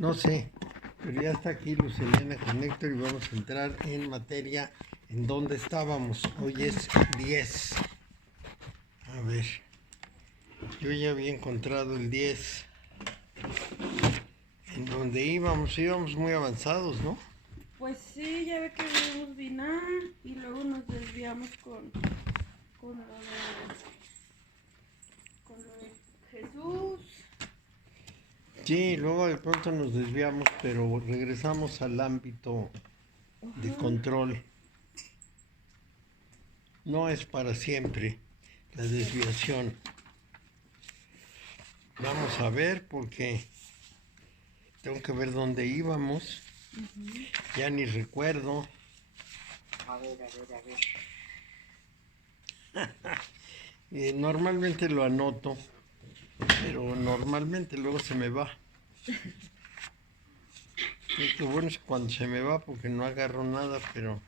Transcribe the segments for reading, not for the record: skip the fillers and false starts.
No sé, pero ya está aquí Luz Helena con Héctor y vamos a entrar en materia en donde estábamos. Hoy es 10. A ver, yo ya había encontrado el 10. En donde íbamos muy avanzados, ¿no? Pues sí, ya ve que vimos Binar y luego nos desviamos con lo de Jesús. Sí, luego de pronto nos desviamos, pero regresamos al ámbito de control. No es para siempre la desviación. Vamos a ver porque tengo que ver dónde íbamos. Ya ni recuerdo. A ver. Normalmente lo anoto, pero normalmente luego se me va. Y qué bueno es cuando se me va porque no agarro nada, pero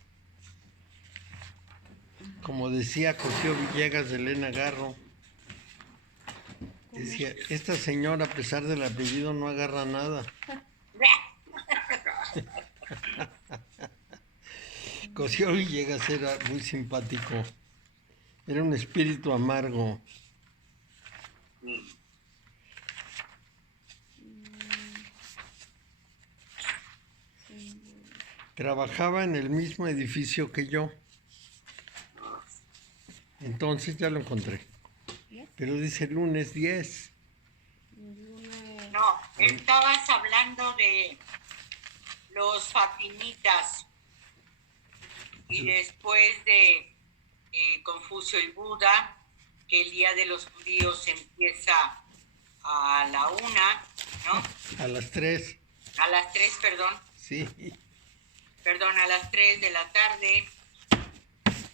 como decía Cosío Villegas de Elena Garro, decía, esta señora a pesar del apellido no agarra nada. Cosío Villegas era muy simpático, era un espíritu amargo. Trabajaba en el mismo edificio que yo. Entonces ya lo encontré. Pero dice lunes 10. No, estabas hablando de los fatimitas y después de Confucio y Buda, que el Día de los Judíos empieza a la 1, ¿no? A las 3. A las 3, perdón. Sí. Perdón, a las 3 de la tarde,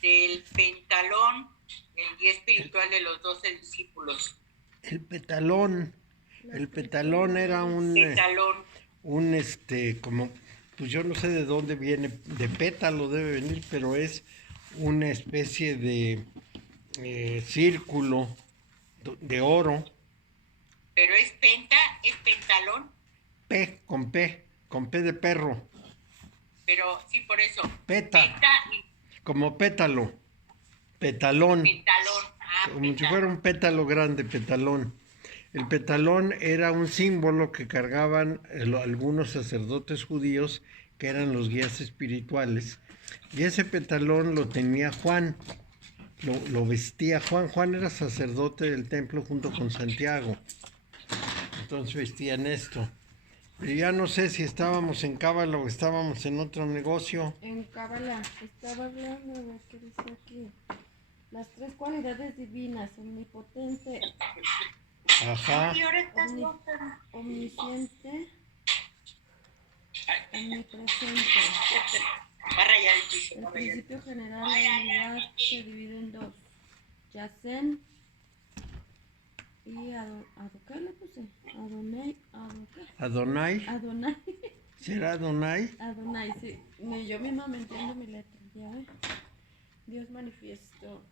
del pentalón, el día espiritual de los 12 discípulos. El petalón era Pentalón. como, pues yo no sé de dónde viene, de pétalo debe venir, pero es una especie de círculo de oro. Pero es pentalón. Con P de perro. Pero sí, por eso. Peta y como pétalo. Petalón. pentalón. Como si fuera un pétalo grande, petalón. El petalón era un símbolo que cargaban algunos sacerdotes judíos que eran los guías espirituales. Y ese petalón lo tenía Juan, lo vestía Juan. Juan era sacerdote del templo junto con Santiago. Entonces vestían esto. Pero ya no sé si estábamos en Cábala o estábamos en otro negocio. En Cábala estaba hablando de ver qué dice aquí. Las 3 cualidades divinas: omnipotente, Ajá. omnisciente, omnipresente. Va a rayar el piso. El principio general de la unidad se divide en 2: Yacen y ¿qué le puse? Adonai. ¿Será Adonai? Adonai, sí. Yo misma me entiendo mi letra, ya ve. Dios manifiesto.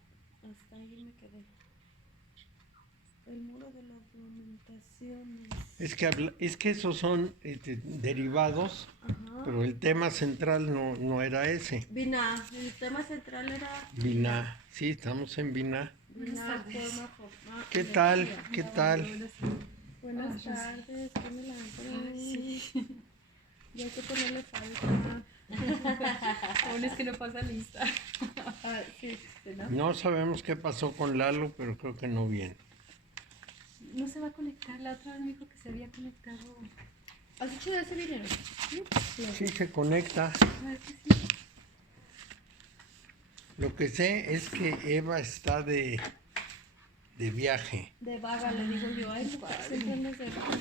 Hasta ahí me quedé. El muro de las lamentaciones. Es que esos son derivados. Ajá. Pero el tema central no era ese. Biná, el tema central era... Biná, sí, estamos en Biná. Biná, forma. ¿Qué tal? ¿Qué tal? Buenas tardes, ¿qué me la dan por ahí? Sí. Ya hay que ponerle falta. Aún es que no pasa lista. Sí, ¿no? No sabemos qué pasó con Lalo, pero creo que no viene. No se va a conectar, la otra vez me dijo que se había conectado. ¿Has hecho de ese video? Sí, se conecta. A ver que sí. Lo que sé es que Eva está de viaje. De vaga, le digo yo. Ay, siempre andas de vaga.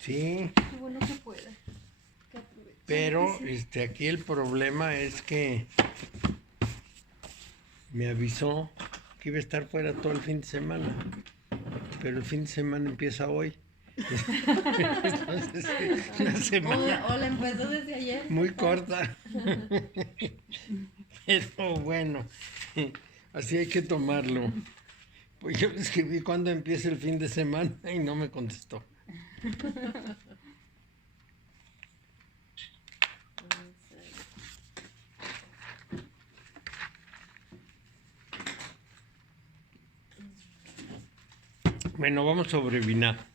Sí. Qué bueno que pueda. Pero aquí el problema es que me avisó que iba a estar fuera todo el fin de semana. Pero el fin de semana empieza hoy. Entonces, una semana. O la empezó desde ayer. Muy corta. Pero bueno, así hay que tomarlo. Pues yo le escribí cuándo empieza el fin de semana y no me contestó. Bueno, vamos sobre Binah.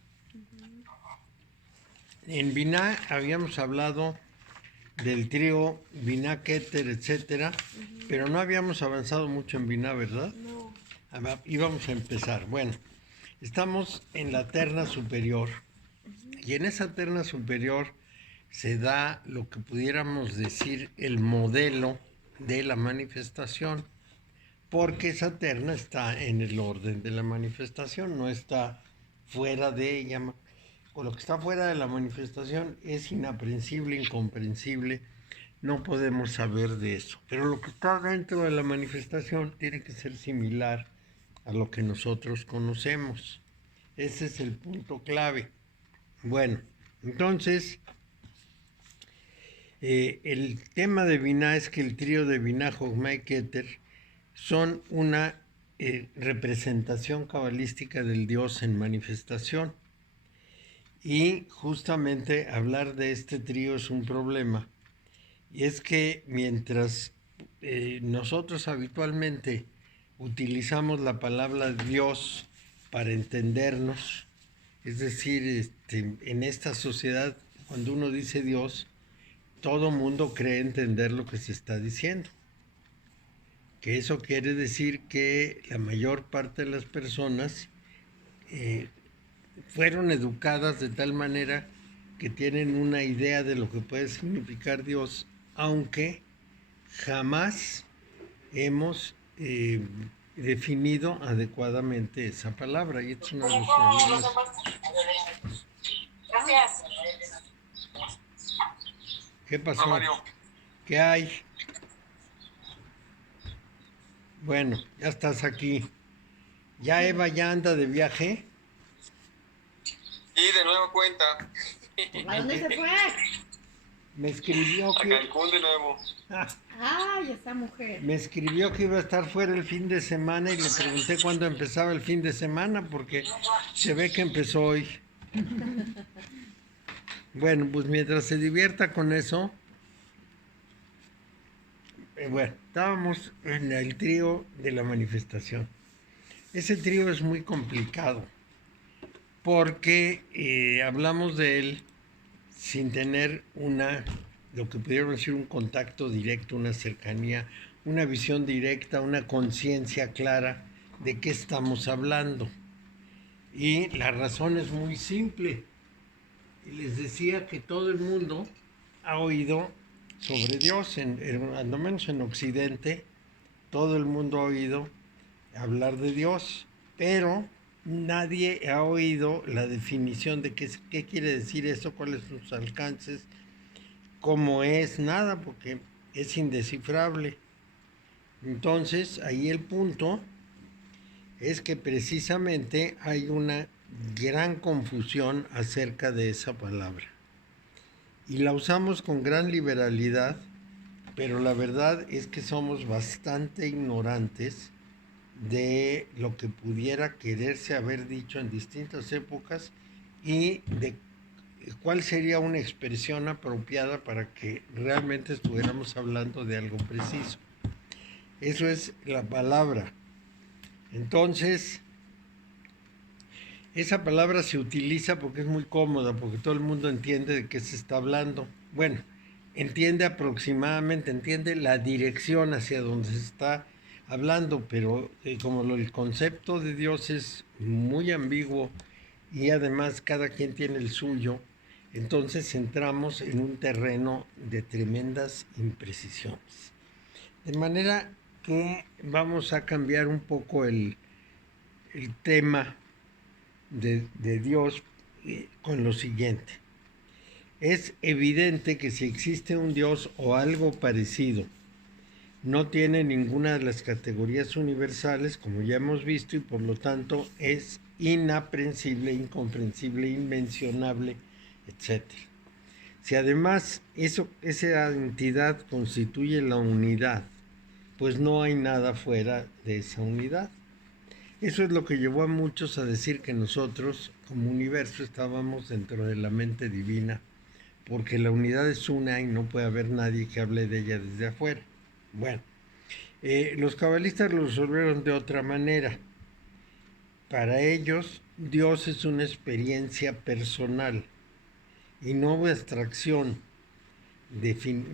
En Binah habíamos hablado del trío Binah, Keter, etcétera, pero no habíamos avanzado mucho en Binah, ¿verdad? No. Íbamos a empezar. Bueno, estamos en la terna superior y en esa terna superior se da lo que pudiéramos decir el modelo de la manifestación, porque esa terna está en el orden de la manifestación, no está fuera de ella. O lo que está fuera de la manifestación es inaprensible, incomprensible, no podemos saber de eso. Pero lo que está dentro de la manifestación tiene que ser similar a lo que nosotros conocemos. Ese es el punto clave. Bueno, entonces, el tema de Binah es que el trío de Binah, Jochma y Keter son una representación cabalística del Dios en manifestación. Y justamente hablar de este trío es un problema. Y es que mientras nosotros habitualmente utilizamos la palabra Dios para entendernos, es decir, en esta sociedad, cuando uno dice Dios, todo mundo cree entender lo que se está diciendo. Que eso quiere decir que la mayor parte de las personas fueron educadas de tal manera que tienen una idea de lo que puede significar Dios, aunque jamás hemos definido adecuadamente esa palabra. Y esto es uno de los problemas. Gracias. ¿Qué pasó? ¿Qué hay? Bueno, ya estás aquí. ¿Ya Eva ya anda de viaje? Y de nuevo cuenta. ¿A dónde se fue? Me escribió A que... Cancún de nuevo. Ay, esa mujer. Me escribió que iba a estar fuera el fin de semana y le pregunté cuándo empezaba el fin de semana porque se ve que empezó hoy. Bueno, pues mientras se divierta con eso, bueno, estábamos en el trío de la manifestación. Ese trío es muy complicado porque hablamos de él sin tener lo que pudiéramos decir un contacto directo, una cercanía, una visión directa, una conciencia clara de qué estamos hablando. Y la razón es muy simple. Y les decía que todo el mundo ha oído sobre Dios, al menos en Occidente, todo el mundo ha oído hablar de Dios, pero nadie ha oído la definición de qué quiere decir eso, cuáles son sus alcances, cómo es, nada, porque es indescifrable. Entonces, ahí el punto es que precisamente hay una gran confusión acerca de esa palabra. Y la usamos con gran liberalidad, pero la verdad es que somos bastante ignorantes de lo que pudiera quererse haber dicho en distintas épocas y de cuál sería una expresión apropiada para que realmente estuviéramos hablando de algo preciso. Eso es la palabra. Entonces, esa palabra se utiliza porque es muy cómoda, porque todo el mundo entiende de qué se está hablando. Bueno, entiende aproximadamente, entiende la dirección hacia donde se está hablando, pero como el concepto de Dios es muy ambiguo y además cada quien tiene el suyo, entonces entramos en un terreno de tremendas imprecisiones. De manera que vamos a cambiar un poco el tema de Dios con lo siguiente. Es evidente que si existe un Dios o algo parecido, no tiene ninguna de las categorías universales, como ya hemos visto, y por lo tanto es inaprensible, incomprensible, inmencionable, etc. Si además esa entidad constituye la unidad, pues no hay nada fuera de esa unidad. Eso es lo que llevó a muchos a decir que nosotros, como universo estábamos dentro de la mente divina, porque la unidad es una y no puede haber nadie que hable de ella desde afuera. Bueno, los cabalistas lo resolvieron de otra manera. Para ellos, Dios es una experiencia personal y no una abstracción,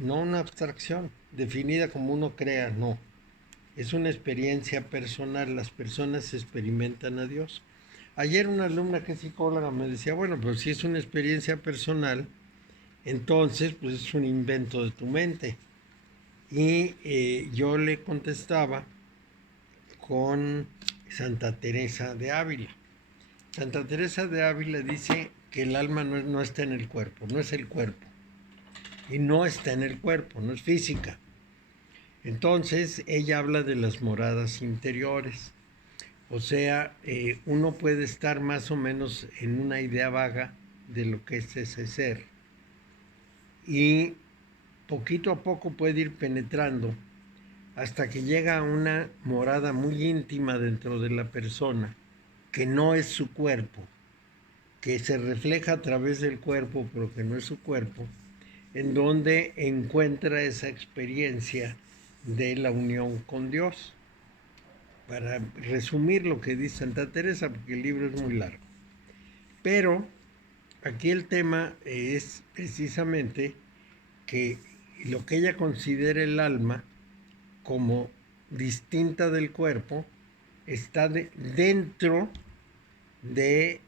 no una abstracción definida como uno crea, no. Es una experiencia personal, las personas experimentan a Dios. Ayer una alumna que es psicóloga me decía, bueno, pues si es una experiencia personal, entonces pues es un invento de tu mente. Y yo le contestaba con Santa Teresa de Ávila. Santa Teresa de Ávila dice que el alma no está en el cuerpo, no es el cuerpo. Y no está en el cuerpo, no es física. Entonces ella habla de las moradas interiores. O sea, uno puede estar más o menos en una idea vaga de lo que es ese ser. Y poquito a poco puede ir penetrando hasta que llega a una morada muy íntima dentro de la persona, que no es su cuerpo, que se refleja a través del cuerpo, pero que no es su cuerpo, en donde encuentra esa experiencia de la unión con Dios. Para resumir lo que dice Santa Teresa, porque el libro es muy largo. Pero aquí el tema es precisamente que lo que ella considera el alma como distinta del cuerpo está dentro de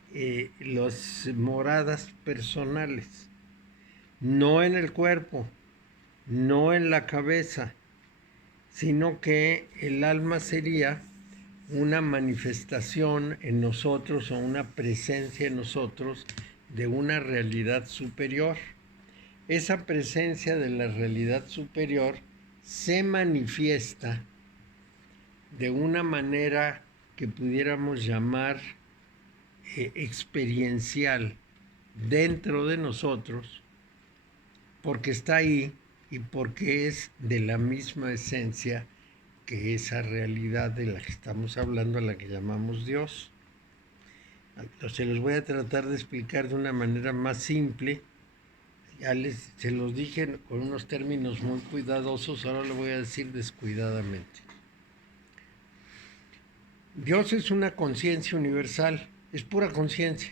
las moradas personales, no en el cuerpo, no en la cabeza, sino que el alma sería una manifestación en nosotros o una presencia en nosotros de una realidad superior. Esa presencia de la realidad superior se manifiesta de una manera que pudiéramos llamar experiencial dentro de nosotros, porque está ahí y porque es de la misma esencia que esa realidad de la que estamos hablando, a la que llamamos Dios. Se los voy a tratar de explicar de una manera más simple. Se los dije con unos términos muy cuidadosos, ahora lo voy a decir descuidadamente. Dios es una conciencia universal, es pura conciencia.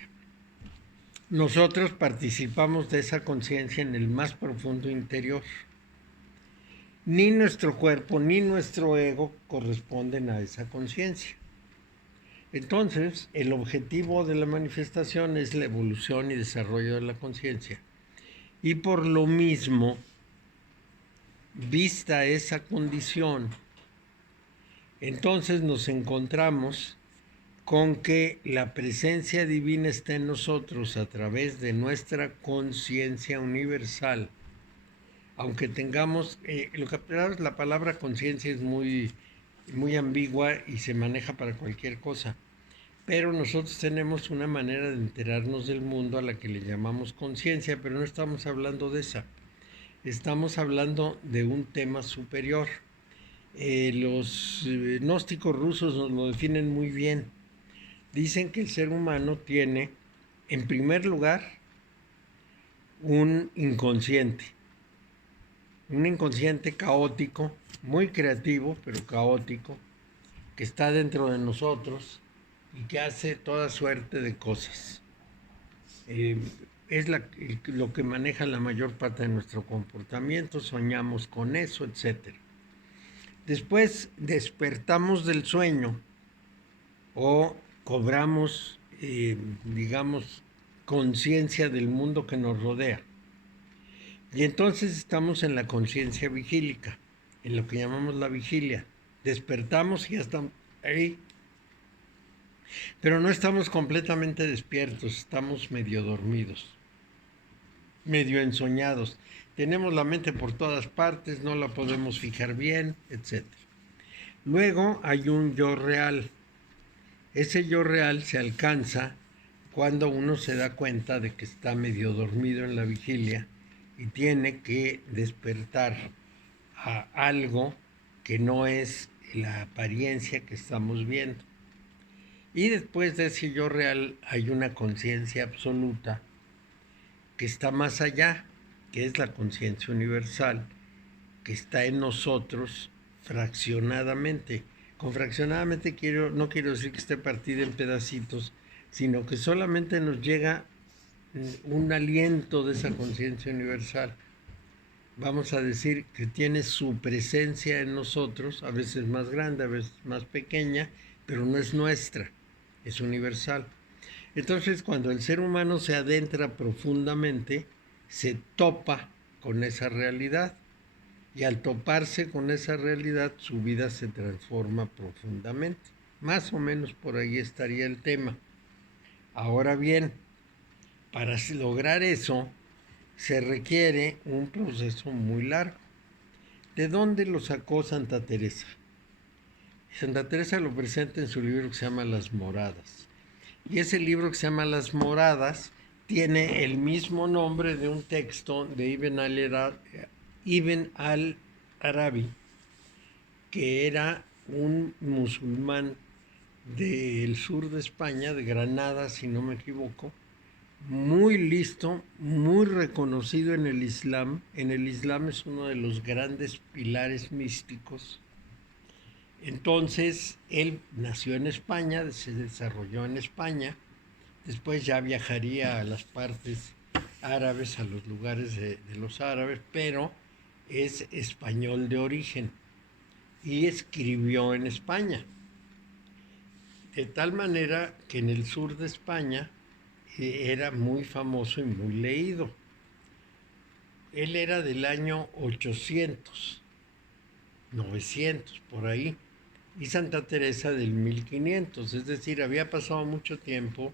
Nosotros participamos de esa conciencia en el más profundo interior. Ni nuestro cuerpo ni nuestro ego corresponden a esa conciencia. Entonces, el objetivo de la manifestación es la evolución y desarrollo de la conciencia. Y por lo mismo, vista esa condición, entonces nos encontramos con que la presencia divina está en nosotros a través de nuestra conciencia universal. Aunque tengamos, la palabra conciencia es muy ambigua y se maneja para cualquier cosa, pero nosotros tenemos una manera de enterarnos del mundo a la que le llamamos conciencia, pero no estamos hablando de esa, estamos hablando de un tema superior. Los gnósticos rusos nos lo definen muy bien. Dicen que el ser humano tiene, en primer lugar, un inconsciente caótico, muy creativo, pero caótico, que está dentro de nosotros y que hace toda suerte de cosas. Es lo que maneja la mayor parte de nuestro comportamiento, soñamos con eso, etc. Después despertamos del sueño o cobramos, digamos, conciencia del mundo que nos rodea. Y entonces estamos en la conciencia vigílica, en lo que llamamos la vigilia. Despertamos y ya estamos ahí. Pero no estamos completamente despiertos, estamos medio dormidos, medio ensoñados. Tenemos la mente por todas partes, no la podemos fijar bien, etc. Luego hay un yo real. Ese yo real se alcanza cuando uno se da cuenta de que está medio dormido en la vigilia y tiene que despertar a algo que no es la apariencia que estamos viendo. Y después de ese yo real hay una conciencia absoluta que está más allá, que es la conciencia universal, que está en nosotros fraccionadamente. Con fraccionadamente no quiero decir que esté partida en pedacitos, sino que solamente nos llega un aliento de esa conciencia universal. Vamos a decir que tiene su presencia en nosotros, a veces más grande, a veces más pequeña, pero no es nuestra, es universal. Entonces, cuando el ser humano se adentra profundamente, se topa con esa realidad. Y al toparse con esa realidad, su vida se transforma profundamente. Más o menos por ahí estaría el tema. Ahora bien, para lograr eso, se requiere un proceso muy largo. ¿De dónde lo sacó Santa Teresa? Santa Teresa lo presenta en su libro que se llama Las Moradas. Y ese libro que se llama Las Moradas tiene el mismo nombre de un texto de Ibn al-Arabi, que era un musulmán del sur de España, de Granada, si no me equivoco, muy listo, muy reconocido en el Islam. En el Islam es uno de los grandes pilares místicos. Entonces, él nació en España, se desarrolló en España, después ya viajaría a las partes árabes, a los lugares de los árabes, pero es español de origen y escribió en España. De tal manera que en el sur de España era muy famoso y muy leído. Él era del año 800, 900, por ahí, y Santa Teresa del 1500, es decir, había pasado mucho tiempo,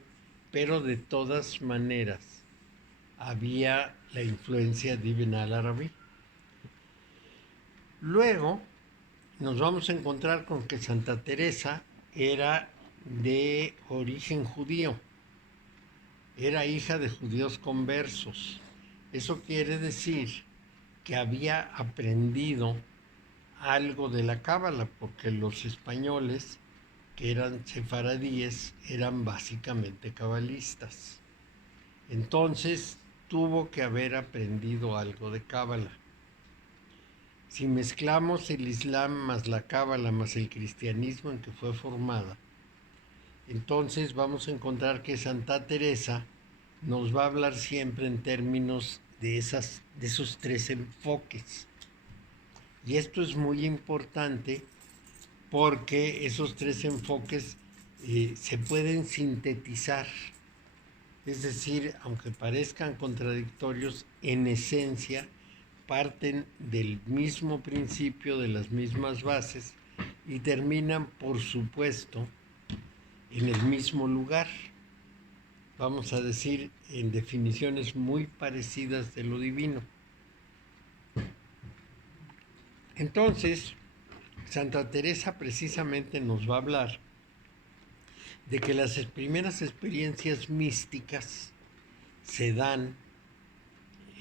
pero de todas maneras había la influencia de Ibn al-Arabi. Luego nos vamos a encontrar con que Santa Teresa era de origen judío, era hija de judíos conversos. Eso quiere decir que había aprendido algo de la cábala, porque los españoles, que eran sefaradíes, eran básicamente cabalistas. Entonces tuvo que haber aprendido algo de cábala. Si mezclamos el Islam más la cábala más el cristianismo en que fue formada, entonces vamos a encontrar que Santa Teresa nos va a hablar siempre en términos de esos tres enfoques. Y esto es muy importante porque esos tres enfoques se pueden sintetizar. Es decir, aunque parezcan contradictorios, en esencia parten del mismo principio, de las mismas bases y terminan, por supuesto, en el mismo lugar. Vamos a decir, en definiciones muy parecidas de lo divino. Entonces, Santa Teresa precisamente nos va a hablar de que las primeras experiencias místicas se dan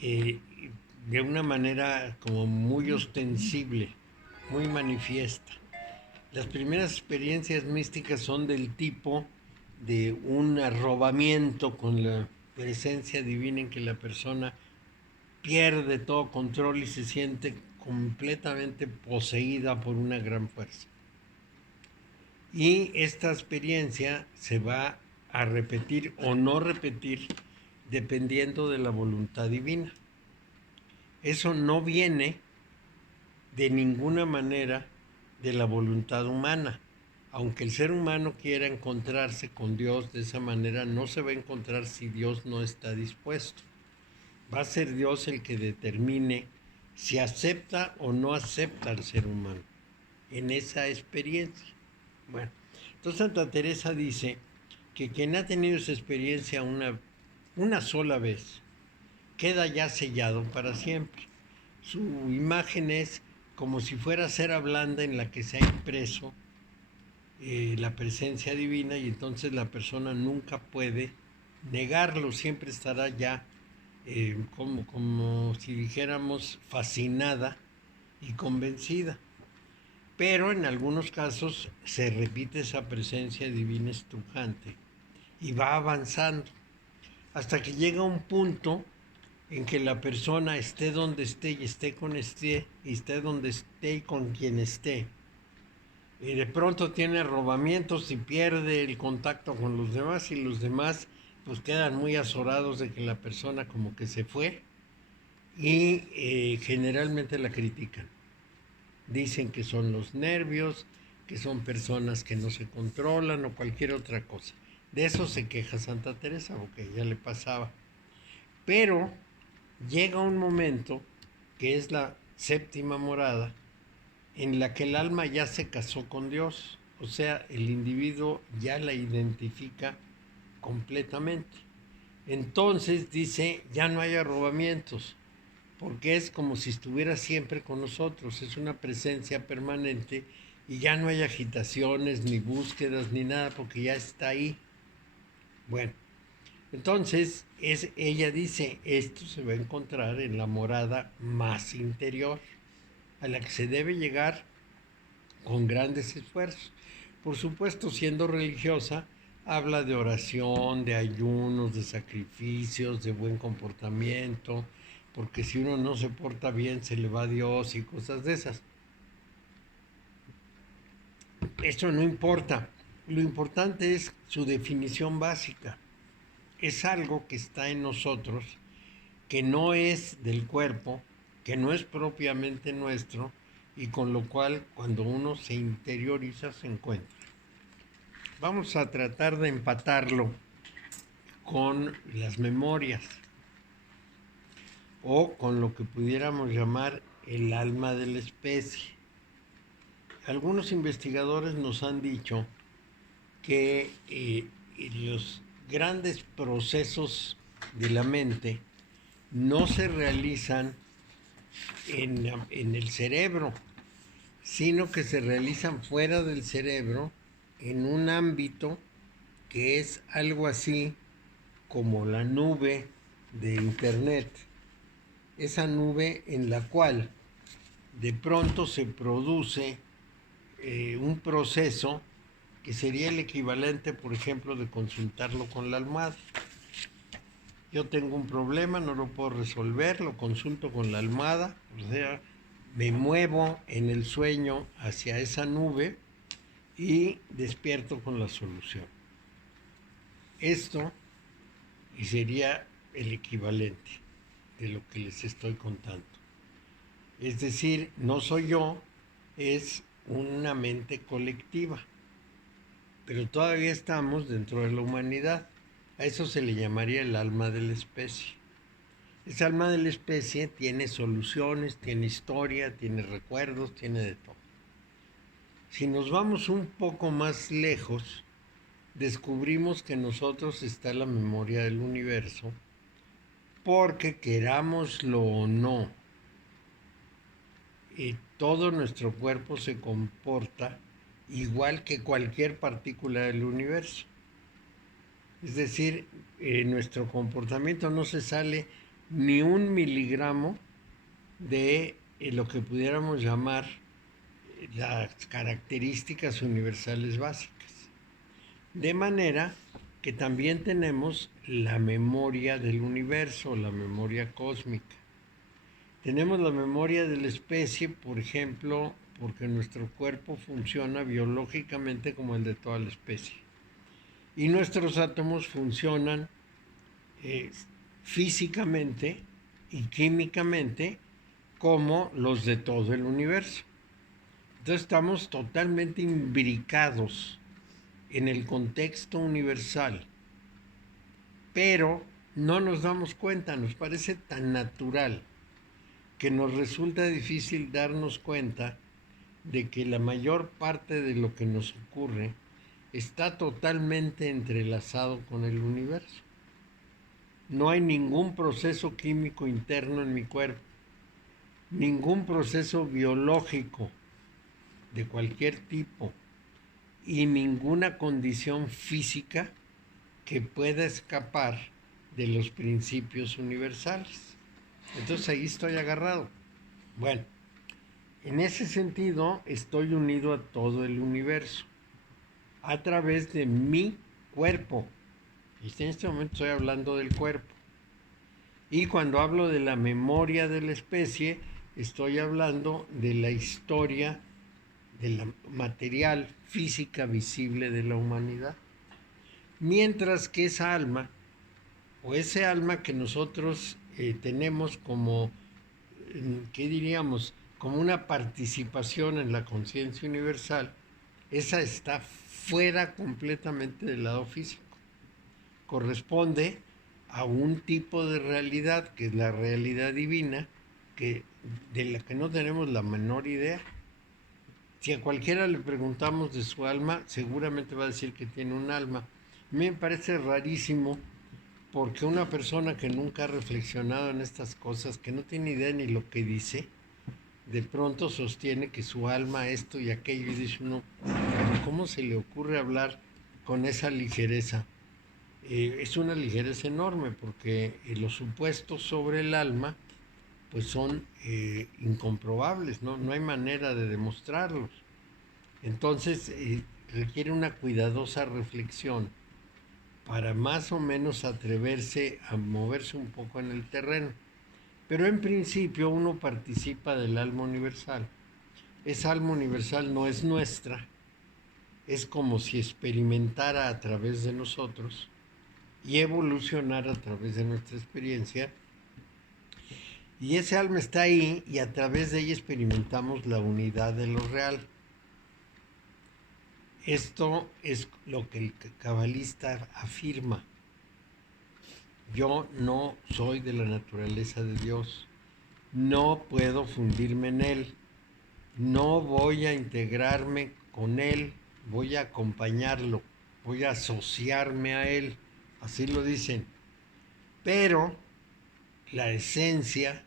de una manera como muy ostensible, muy manifiesta. Las primeras experiencias místicas son del tipo de un arrobamiento con la presencia divina en que la persona pierde todo control y se siente completamente poseída por una gran fuerza. Y esta experiencia se va a repetir o no repetir dependiendo de la voluntad divina. Eso no viene de ninguna manera de la voluntad humana. Aunque el ser humano quiera encontrarse con Dios de esa manera, no se va a encontrar si Dios no está dispuesto. Va a ser Dios el que determine si acepta o no acepta al ser humano en esa experiencia. Bueno, entonces Santa Teresa dice que quien ha tenido esa experiencia una sola vez, queda ya sellado para siempre. Su imagen es como si fuera cera blanda en la que se ha impreso la presencia divina, y entonces la persona nunca puede negarlo, siempre estará ya como si dijéramos fascinada y convencida. pero en algunos casos se repite esa presencia divina estrujante y va avanzando hasta que llega un punto en que la persona esté donde esté y esté donde esté y con quien esté, y de pronto tiene arrobamientos y pierde el contacto con los demás, y los demás pues quedan muy azorados de que la persona como que se fue, y generalmente la critican. Dicen que son los nervios, que son personas que no se controlan o cualquier otra cosa. De eso se queja Santa Teresa, porque ya le pasaba. Pero llega un momento, que es la séptima morada, en la que el alma ya se casó con Dios. O sea, el individuo ya la identifica completamente. Entonces dice, ya no hay arrobamientos, porque es como si estuviera siempre con nosotros, es una presencia permanente y ya no hay agitaciones, ni búsquedas, ni nada, porque ya está ahí. Bueno, entonces ella dice, esto se va a encontrar en la morada más interior, a la que se debe llegar con grandes esfuerzos. Por supuesto, siendo religiosa, habla de oración, de ayunos, de sacrificios, de buen comportamiento, porque si uno no se porta bien se le va a Dios y cosas de esas. Eso no importa. Lo importante es su definición básica. Es algo que está en nosotros, que no es del cuerpo, que no es propiamente nuestro, y con lo cual cuando uno se interioriza se encuentra. Vamos a tratar de empatarlo con las memorias o con lo que pudiéramos llamar el alma de la especie. Algunos investigadores nos han dicho que los grandes procesos de la mente no se realizan en el cerebro, sino que se realizan fuera del cerebro, en un ámbito que es algo así como la nube de Internet. Esa nube en la cual de pronto se produce un proceso que sería el equivalente, por ejemplo, de consultarlo con la almohada. Yo tengo un problema, no lo puedo resolver, lo consulto con la almohada, o sea, me muevo en el sueño hacia esa nube y despierto con la solución. Esto y sería el equivalente de lo que les estoy contando. Es decir, no soy yo, es una mente colectiva, pero todavía estamos dentro de la humanidad. A eso se le llamaría el alma de la especie. Esa alma de la especie tiene soluciones, tiene historia, tiene recuerdos, tiene de todo. Si nos vamos un poco más lejos, descubrimos que en nosotros está la memoria del universo, porque querámoslo o no, todo nuestro cuerpo se comporta igual que cualquier partícula del universo. Es decir, nuestro comportamiento no se sale ni un miligramo de lo que pudiéramos llamar las características universales básicas. De manera que también tenemos la memoria del universo, la memoria cósmica. Tenemos la memoria de la especie, por ejemplo, porque nuestro cuerpo funciona biológicamente como el de toda la especie. Y nuestros átomos funcionan físicamente y químicamente como los de todo el universo. Entonces estamos totalmente imbricados en el contexto universal, pero no nos damos cuenta, nos parece tan natural que nos resulta difícil darnos cuenta de que la mayor parte de lo que nos ocurre está totalmente entrelazado con el universo. No hay ningún proceso químico interno en mi cuerpo, ningún proceso biológico de cualquier tipo y ninguna condición física que pueda escapar de los principios universales. Entonces ahí estoy agarrado. Bueno, En ese sentido, estoy unido a todo el universo a través de mi cuerpo. Y en este momento estoy hablando del cuerpo. Y cuando hablo de la memoria de la especie, estoy hablando de la historia de la material, física, visible de la humanidad. Mientras que esa alma, o ese alma que nosotros tenemos como, ¿qué diríamos? Como una participación en la conciencia universal, esa está fuera completamente del lado físico. Corresponde a un tipo de realidad que es la realidad divina, de la que no tenemos la menor idea. Si a cualquiera le preguntamos de su alma, seguramente va a decir que tiene un alma. A mí me parece rarísimo porque una persona que nunca ha reflexionado en estas cosas, que no tiene idea ni lo que dice, de pronto sostiene que su alma esto y aquello, y dice uno, ¿cómo se le ocurre hablar con esa ligereza? Es una ligereza enorme porque los supuestos sobre el alma pues son incomprobables, ¿no? No hay manera de demostrarlos. Entonces requiere una cuidadosa reflexión para más o menos atreverse a moverse un poco en el terreno. Pero en principio uno participa del alma universal. Esa alma universal no es nuestra, es como si experimentara a través de nosotros y evolucionara a través de nuestra experiencia. Y ese alma está ahí y a través de ella experimentamos la unidad de lo real. Esto es lo que el cabalista afirma. Yo no soy de la naturaleza de Dios. No puedo fundirme en Él. No voy a integrarme con Él. Voy a acompañarlo. Voy a asociarme a Él. Así lo dicen. Pero la esencia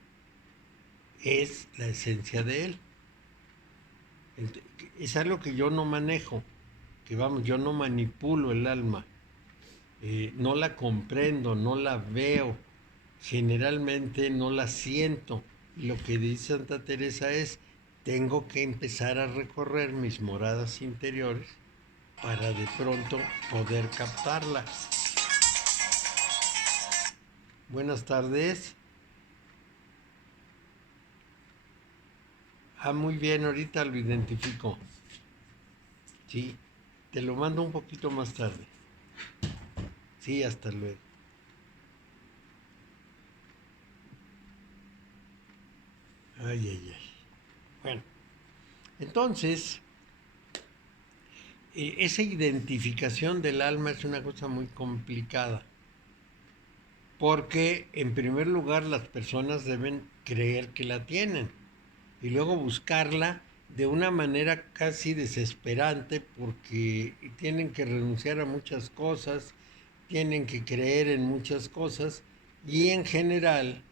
es la esencia de Él. Es algo que yo no manejo. Que vamos, yo no manipulo el alma. No la comprendo, no la veo, generalmente no la siento. Lo que dice Santa Teresa es, tengo que empezar a recorrer mis moradas interiores para de pronto poder captarla. Buenas tardes. Muy bien, ahorita lo identifico. Sí, te lo mando un poquito más tarde. Sí, hasta luego. Ay, ay, ay. Bueno, entonces, esa identificación del alma es una cosa muy complicada. Porque, en primer lugar, las personas deben creer que la tienen. Y luego buscarla de una manera casi desesperante porque tienen que renunciar a muchas cosas, tienen que creer en muchas cosas y en general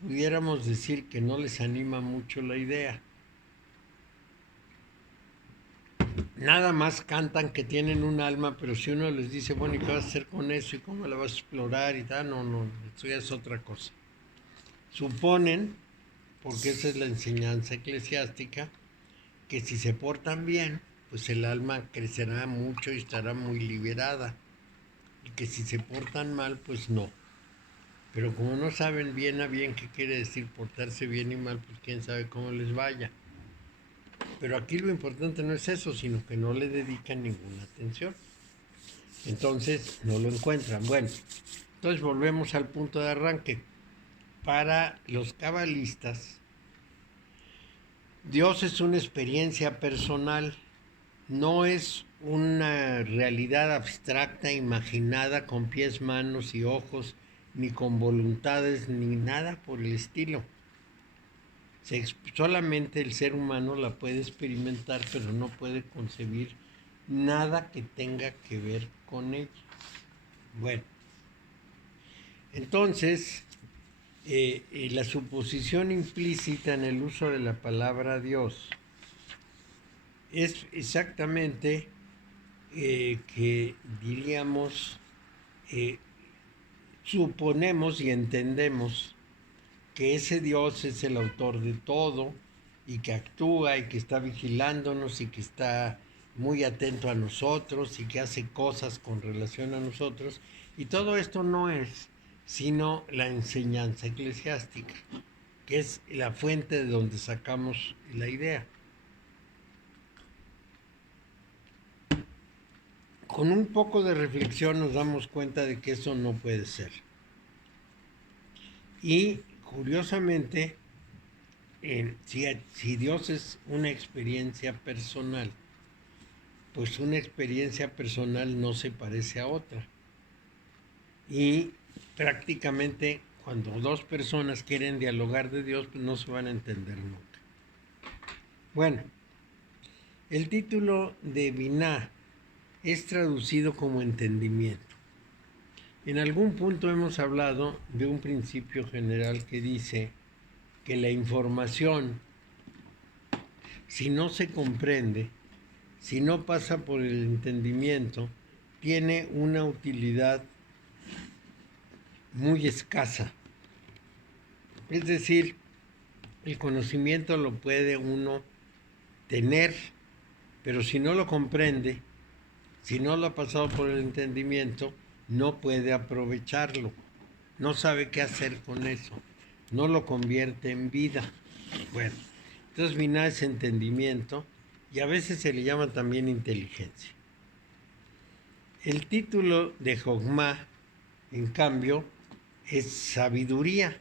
pudiéramos decir que no les anima mucho la idea. Nada más cantan que tienen un alma, pero si uno les dice, bueno, ¿y qué vas a hacer con eso? ¿Y cómo la vas a explorar? Y tal, no, eso ya es otra cosa. Suponen, porque esa es la enseñanza eclesiástica, que si se portan bien, pues el alma crecerá mucho y estará muy liberada. Y que si se portan mal, pues no. Pero como no saben bien a bien qué quiere decir portarse bien y mal, pues quién sabe cómo les vaya. Pero aquí lo importante no es eso, sino que no le dedican ninguna atención. Entonces no lo encuentran. Bueno, entonces volvemos al punto de arranque. Para los cabalistas, Dios es una experiencia personal, no es una realidad abstracta, imaginada con pies, manos y ojos, ni con voluntades, ni nada por el estilo. Solamente el ser humano la puede experimentar, pero no puede concebir nada que tenga que ver con ella. Bueno, entonces, la suposición implícita en el uso de la palabra Dios es exactamente que diríamos, suponemos y entendemos que ese Dios es el autor de todo y que actúa y que está vigilándonos y que está muy atento a nosotros y que hace cosas con relación a nosotros. Y todo esto no es sino la enseñanza eclesiástica, que es la fuente de donde sacamos la idea. Con un poco de reflexión nos damos cuenta de que eso no puede ser. Y curiosamente, si Dios es una experiencia personal, pues una experiencia personal no se parece a otra. Y prácticamente cuando dos personas quieren dialogar de Dios, pues no se van a entender nunca. Bueno, el título de Biná es traducido como entendimiento. En algún punto hemos hablado de un principio general que dice que la información, si no se comprende, si no pasa por el entendimiento, tiene una utilidad muy escasa. Es decir, el conocimiento lo puede uno tener, pero si no lo comprende, si no lo ha pasado por el entendimiento, no puede aprovecharlo, no sabe qué hacer con eso, no lo convierte en vida. Bueno, entonces Biná es entendimiento y a veces se le llama también inteligencia. El título de Jogma, en cambio, es sabiduría.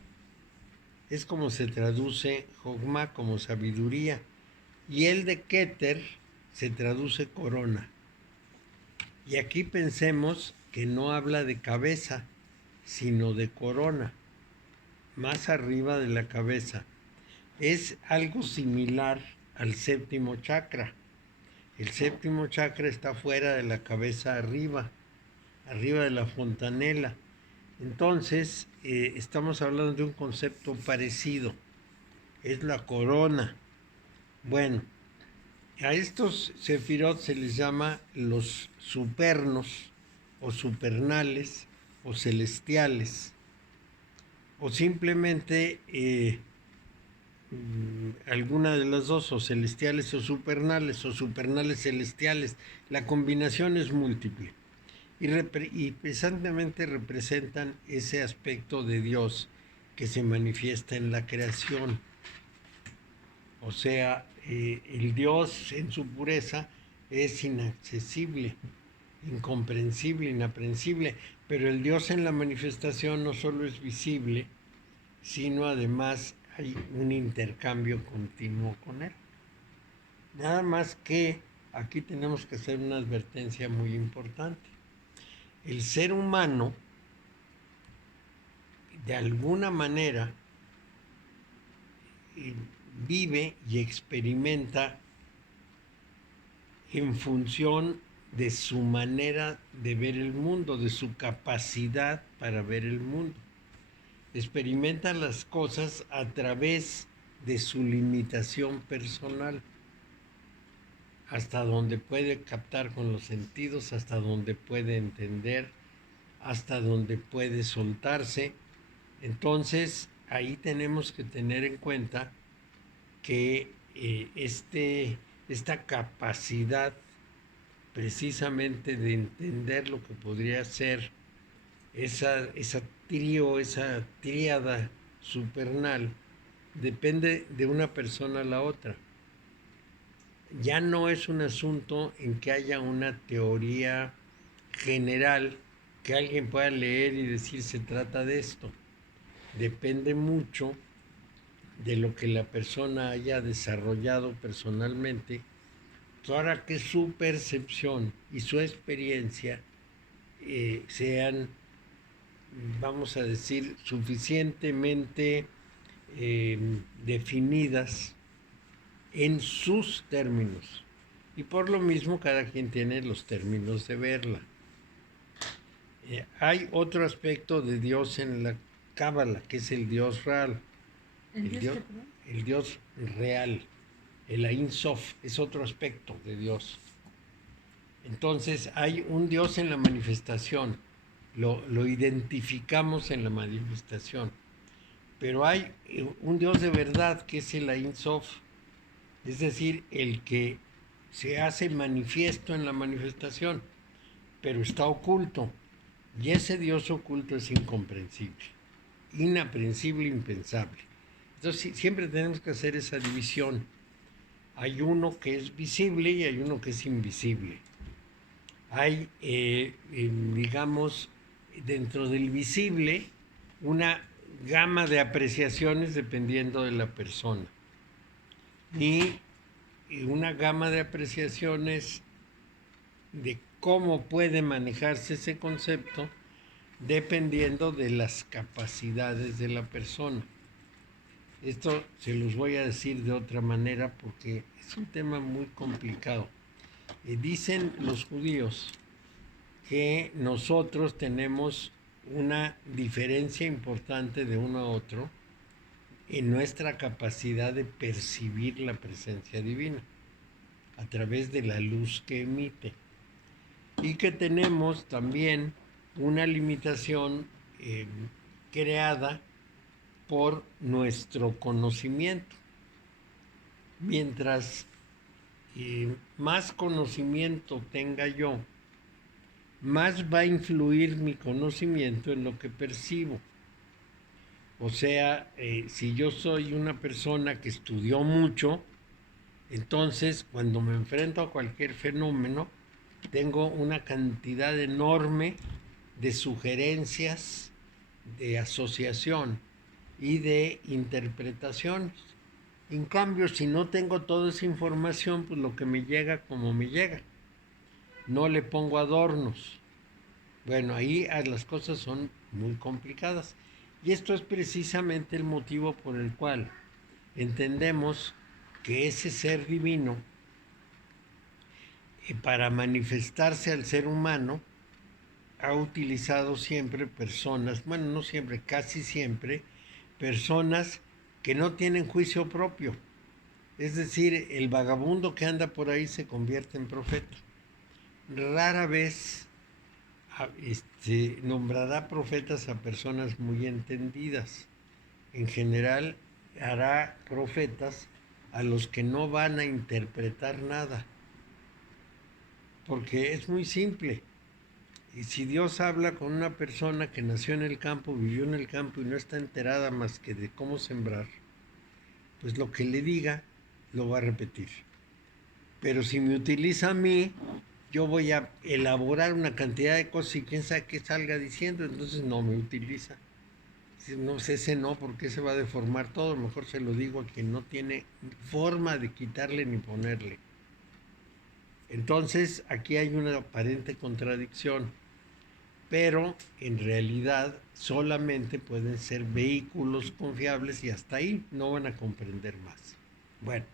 Es como se traduce Jogma, como sabiduría. Y el de Keter se traduce corona. Y aquí pensemos que no habla de cabeza, sino de corona, más arriba de la cabeza. Es algo similar al séptimo chakra. El séptimo chakra está fuera de la cabeza arriba de la fontanela. Entonces, estamos hablando de un concepto parecido. Es la corona. Bueno, a estos sefirot se les llama los supernos, o supernales, o celestiales, o simplemente alguna de las dos, o celestiales o supernales celestiales. La combinación es múltiple y precisamente representan ese aspecto de Dios que se manifiesta en la creación. O sea, el Dios en su pureza es inaccesible, incomprensible, inaprehensible, pero el Dios en la manifestación no solo es visible, sino además hay un intercambio continuo con Él. Nada más que aquí tenemos que hacer una advertencia muy importante. El ser humano, de alguna manera, vive y experimenta en función de su manera de ver el mundo, de su capacidad para ver el mundo. Experimenta las cosas a través de su limitación personal, hasta donde puede captar con los sentidos, hasta donde puede entender, hasta donde puede soltarse. Entonces, ahí tenemos que tener en cuenta que esta capacidad precisamente de entender lo que podría ser esa tríada supernal, depende de una persona a la otra. Ya no es un asunto en que haya una teoría general que alguien pueda leer y decir se trata de esto. Depende mucho de lo que la persona haya desarrollado personalmente, para que su percepción y su experiencia sean, vamos a decir, suficientemente definidas en sus términos. Y por lo mismo cada quien tiene los términos de verla. Hay otro aspecto de Dios en la Cábala, que es el Dios real. El Dios real, el Ein Sof, es otro aspecto de Dios. Entonces hay un Dios en la manifestación, lo identificamos en la manifestación, pero hay un Dios de verdad que es el Ein Sof, es decir, el que se hace manifiesto en la manifestación, pero está oculto. Y ese Dios oculto es incomprensible, inaprensible, impensable. Entonces siempre tenemos que hacer esa división. Hay uno que es visible y hay uno que es invisible. Hay, digamos, dentro del visible, una gama de apreciaciones dependiendo de la persona. Y una gama de apreciaciones de cómo puede manejarse ese concepto dependiendo de las capacidades de la persona. Esto se los voy a decir de otra manera porque es un tema muy complicado. Dicen los judíos que nosotros tenemos una diferencia importante de uno a otro en nuestra capacidad de percibir la presencia divina a través de la luz que emite, y que tenemos también una limitación creada por nuestro conocimiento. Mientras más conocimiento tenga yo, más va a influir mi conocimiento en lo que percibo. O sea, si yo soy una persona que estudió mucho, entonces cuando me enfrento a cualquier fenómeno, tengo una cantidad enorme de sugerencias, de asociación y de interpretaciones. En cambio, si no tengo toda esa información, pues lo que me llega como me llega. No le pongo adornos. Bueno, ahí las cosas son muy complicadas. Y esto es precisamente el motivo por el cual entendemos que ese ser divino, para manifestarse al ser humano, ha utilizado siempre personas, bueno, no siempre, casi siempre, personas que no tienen juicio propio. Es decir, el vagabundo que anda por ahí se convierte en profeta. Rara vez nombrará profetas a personas muy entendidas. En general, hará profetas a los que no van a interpretar nada. Porque es muy simple. Y si Dios habla con una persona que nació en el campo, vivió en el campo y no está enterada más que de cómo sembrar, pues lo que le diga lo va a repetir. Pero si me utiliza a mí, yo voy a elaborar una cantidad de cosas y quién sabe qué salga diciendo, entonces no me utiliza. Si no sé, ese no, porque se va a deformar todo, mejor se lo digo a quien no tiene forma de quitarle ni ponerle. Entonces aquí hay una aparente contradicción, pero en realidad solamente pueden ser vehículos confiables y hasta ahí no van a comprender más. Bueno,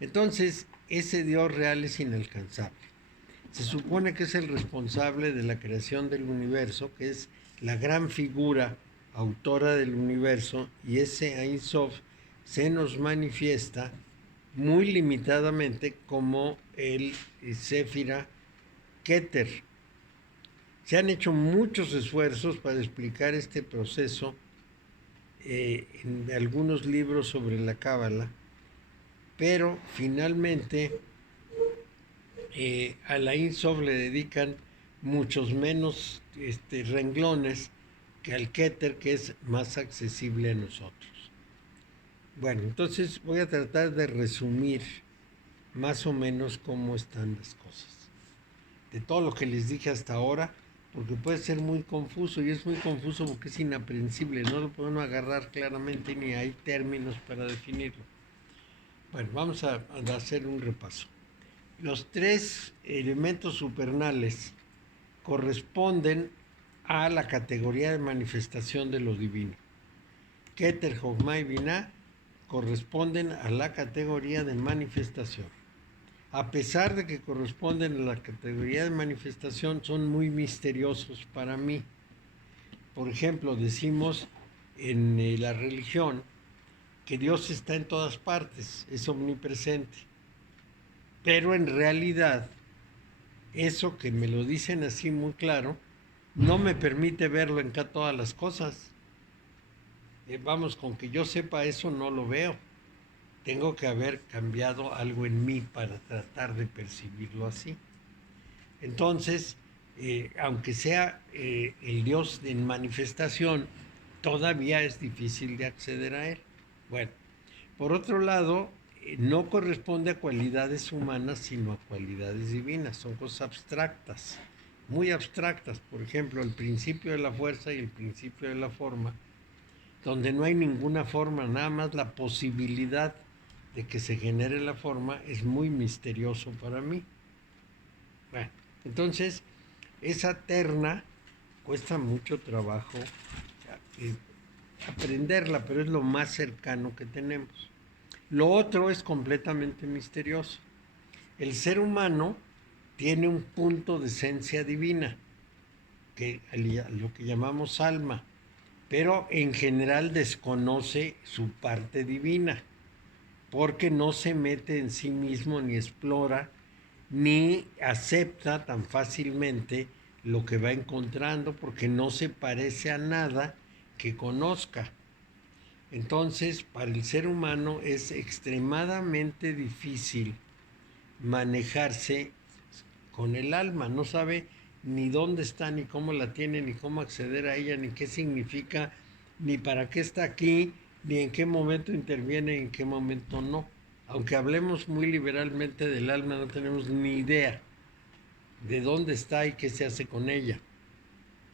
entonces ese Dios real es inalcanzable. Se supone que es el responsable de la creación del universo, que es la gran figura autora del universo, y ese Ein Sof se nos manifiesta muy limitadamente como el Séfira Keter. Se han hecho muchos esfuerzos para explicar este proceso en algunos libros sobre la Cábala, pero finalmente a la Ein Sof le dedican muchos menos renglones que al Keter, que es más accesible a nosotros. Bueno, entonces voy a tratar de resumir más o menos cómo están las cosas. De todo lo que les dije hasta ahora, porque puede ser muy confuso, y es muy confuso porque es inaprensible, no lo podemos agarrar claramente ni hay términos para definirlo. Bueno, vamos a hacer un repaso. Los tres elementos supernales corresponden a la categoría de manifestación de lo divino. Keter, Jochma y Binah corresponden a la categoría de manifestación. A pesar de que corresponden a la categoría de manifestación, son muy misteriosos para mí. Por ejemplo, decimos en la religión que Dios está en todas partes, es omnipresente. Pero en realidad, eso que me lo dicen así muy claro, no me permite verlo en todas las cosas. Vamos, con que yo sepa eso, no lo veo. tengo que haber cambiado algo en mí para tratar de percibirlo así. Entonces, aunque sea el Dios en manifestación, todavía es difícil de acceder a él. Bueno, por otro lado, no corresponde a cualidades humanas, sino a cualidades divinas. Son cosas abstractas, muy abstractas. Por ejemplo, el principio de la fuerza y el principio de la forma, donde no hay ninguna forma, nada más la posibilidad de que se genere la forma, es muy misterioso para mí. Bueno, entonces, esa terna cuesta mucho trabajo aprenderla, pero es lo más cercano que tenemos. Lo otro es completamente misterioso. El ser humano tiene un punto de esencia divina, lo que llamamos alma, pero en general desconoce su parte divina, porque no se mete en sí mismo ni explora, ni acepta tan fácilmente lo que va encontrando, porque no se parece a nada que conozca. Entonces, para el ser humano es extremadamente difícil manejarse con el alma. No sabe ni dónde está, ni cómo la tiene, ni cómo acceder a ella, ni qué significa, ni para qué está aquí, ni en qué momento interviene y en qué momento no. Aunque hablemos muy liberalmente del alma, no tenemos ni idea de dónde está y qué se hace con ella.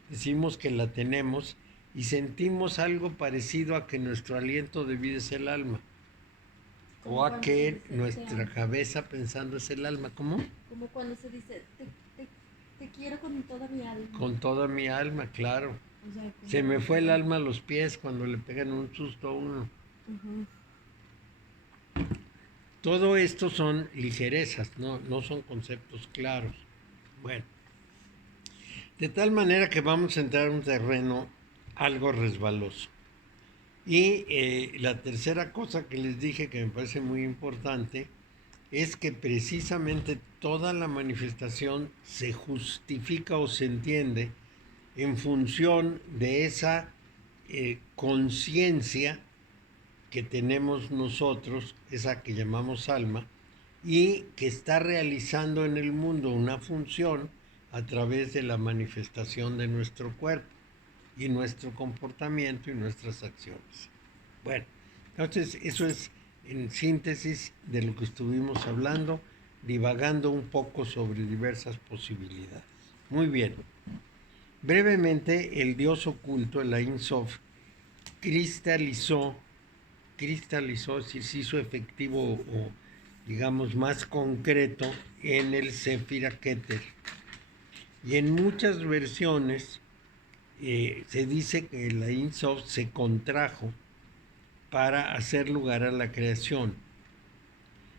Decimos que la tenemos y sentimos algo parecido a que nuestro aliento de vida es el alma. O a que nuestra cabeza pensando es el alma. ¿Cómo? Como cuando se dice, te quiero con toda mi alma. Con toda mi alma, claro. O sea, Se me fue el alma a los pies cuando le pegan un susto a uno. Uh-huh. Todo esto son ligerezas, no son conceptos claros. Bueno, de tal manera que vamos a entrar en un terreno algo resbaloso. Y la tercera cosa que les dije que me parece muy importante es que precisamente toda la manifestación se justifica o se entiende en función de esa conciencia que tenemos nosotros, esa que llamamos alma, y que está realizando en el mundo una función a través de la manifestación de nuestro cuerpo y nuestro comportamiento y nuestras acciones. Bueno, entonces eso es en síntesis de lo que estuvimos hablando, divagando un poco sobre diversas posibilidades. Muy bien. Brevemente, el Dios oculto, el Ein Sof, cristalizó, es decir, se hizo efectivo o digamos más concreto en el Sephira Keter. Y en muchas versiones se dice que el Ein Sof se contrajo para hacer lugar a la creación.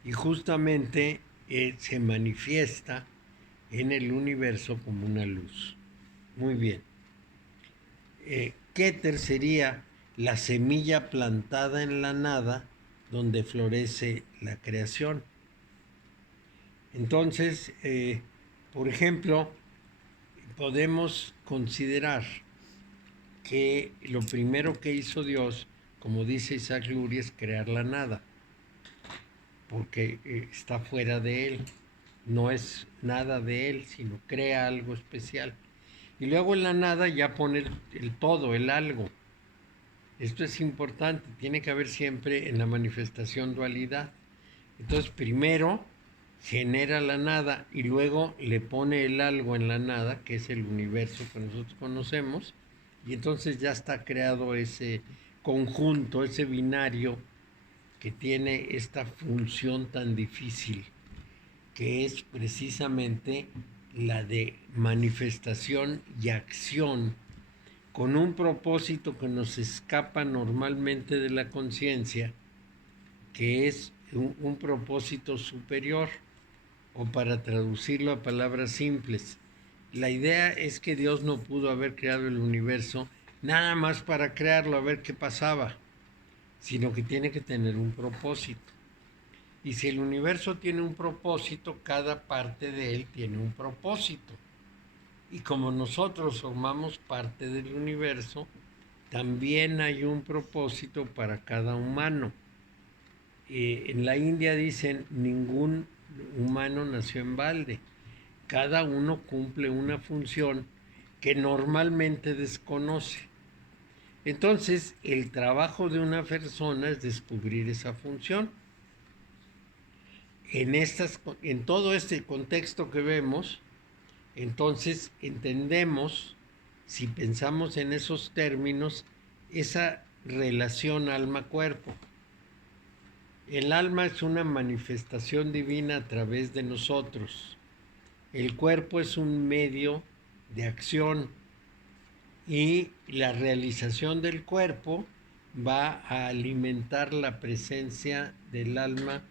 Y justamente se manifiesta en el universo como una luz. Muy bien. Keter sería la semilla plantada en la nada donde florece la creación. Entonces, por ejemplo, podemos considerar que lo primero que hizo Dios, como dice Isaac Luria, es crear la nada, porque está fuera de él, no es nada de él, sino crea algo especial. Y luego en la nada ya pone el todo, el algo. Esto es importante, tiene que haber siempre en la manifestación dualidad. Entonces primero genera la nada y luego le pone el algo en la nada, que es el universo que nosotros conocemos, y entonces ya está creado ese conjunto, ese binario que tiene esta función tan difícil, que es precisamente la de manifestación y acción, con un propósito que nos escapa normalmente de la conciencia, que es un propósito superior, o para traducirlo a palabras simples, la idea es que Dios no pudo haber creado el universo nada más para crearlo a ver qué pasaba, sino que tiene que tener un propósito. Y si el universo tiene un propósito, cada parte de él tiene un propósito. Y como nosotros formamos parte del universo, también hay un propósito para cada humano. en la India dicen, ningún humano nació en balde. Cada uno cumple una función que normalmente desconoce. Entonces, el trabajo de una persona es descubrir esa función. En todo este contexto que vemos, entonces entendemos, si pensamos en esos términos, esa relación alma-cuerpo. El alma es una manifestación divina a través de nosotros. El cuerpo es un medio de acción y la realización del cuerpo va a alimentar la presencia del alma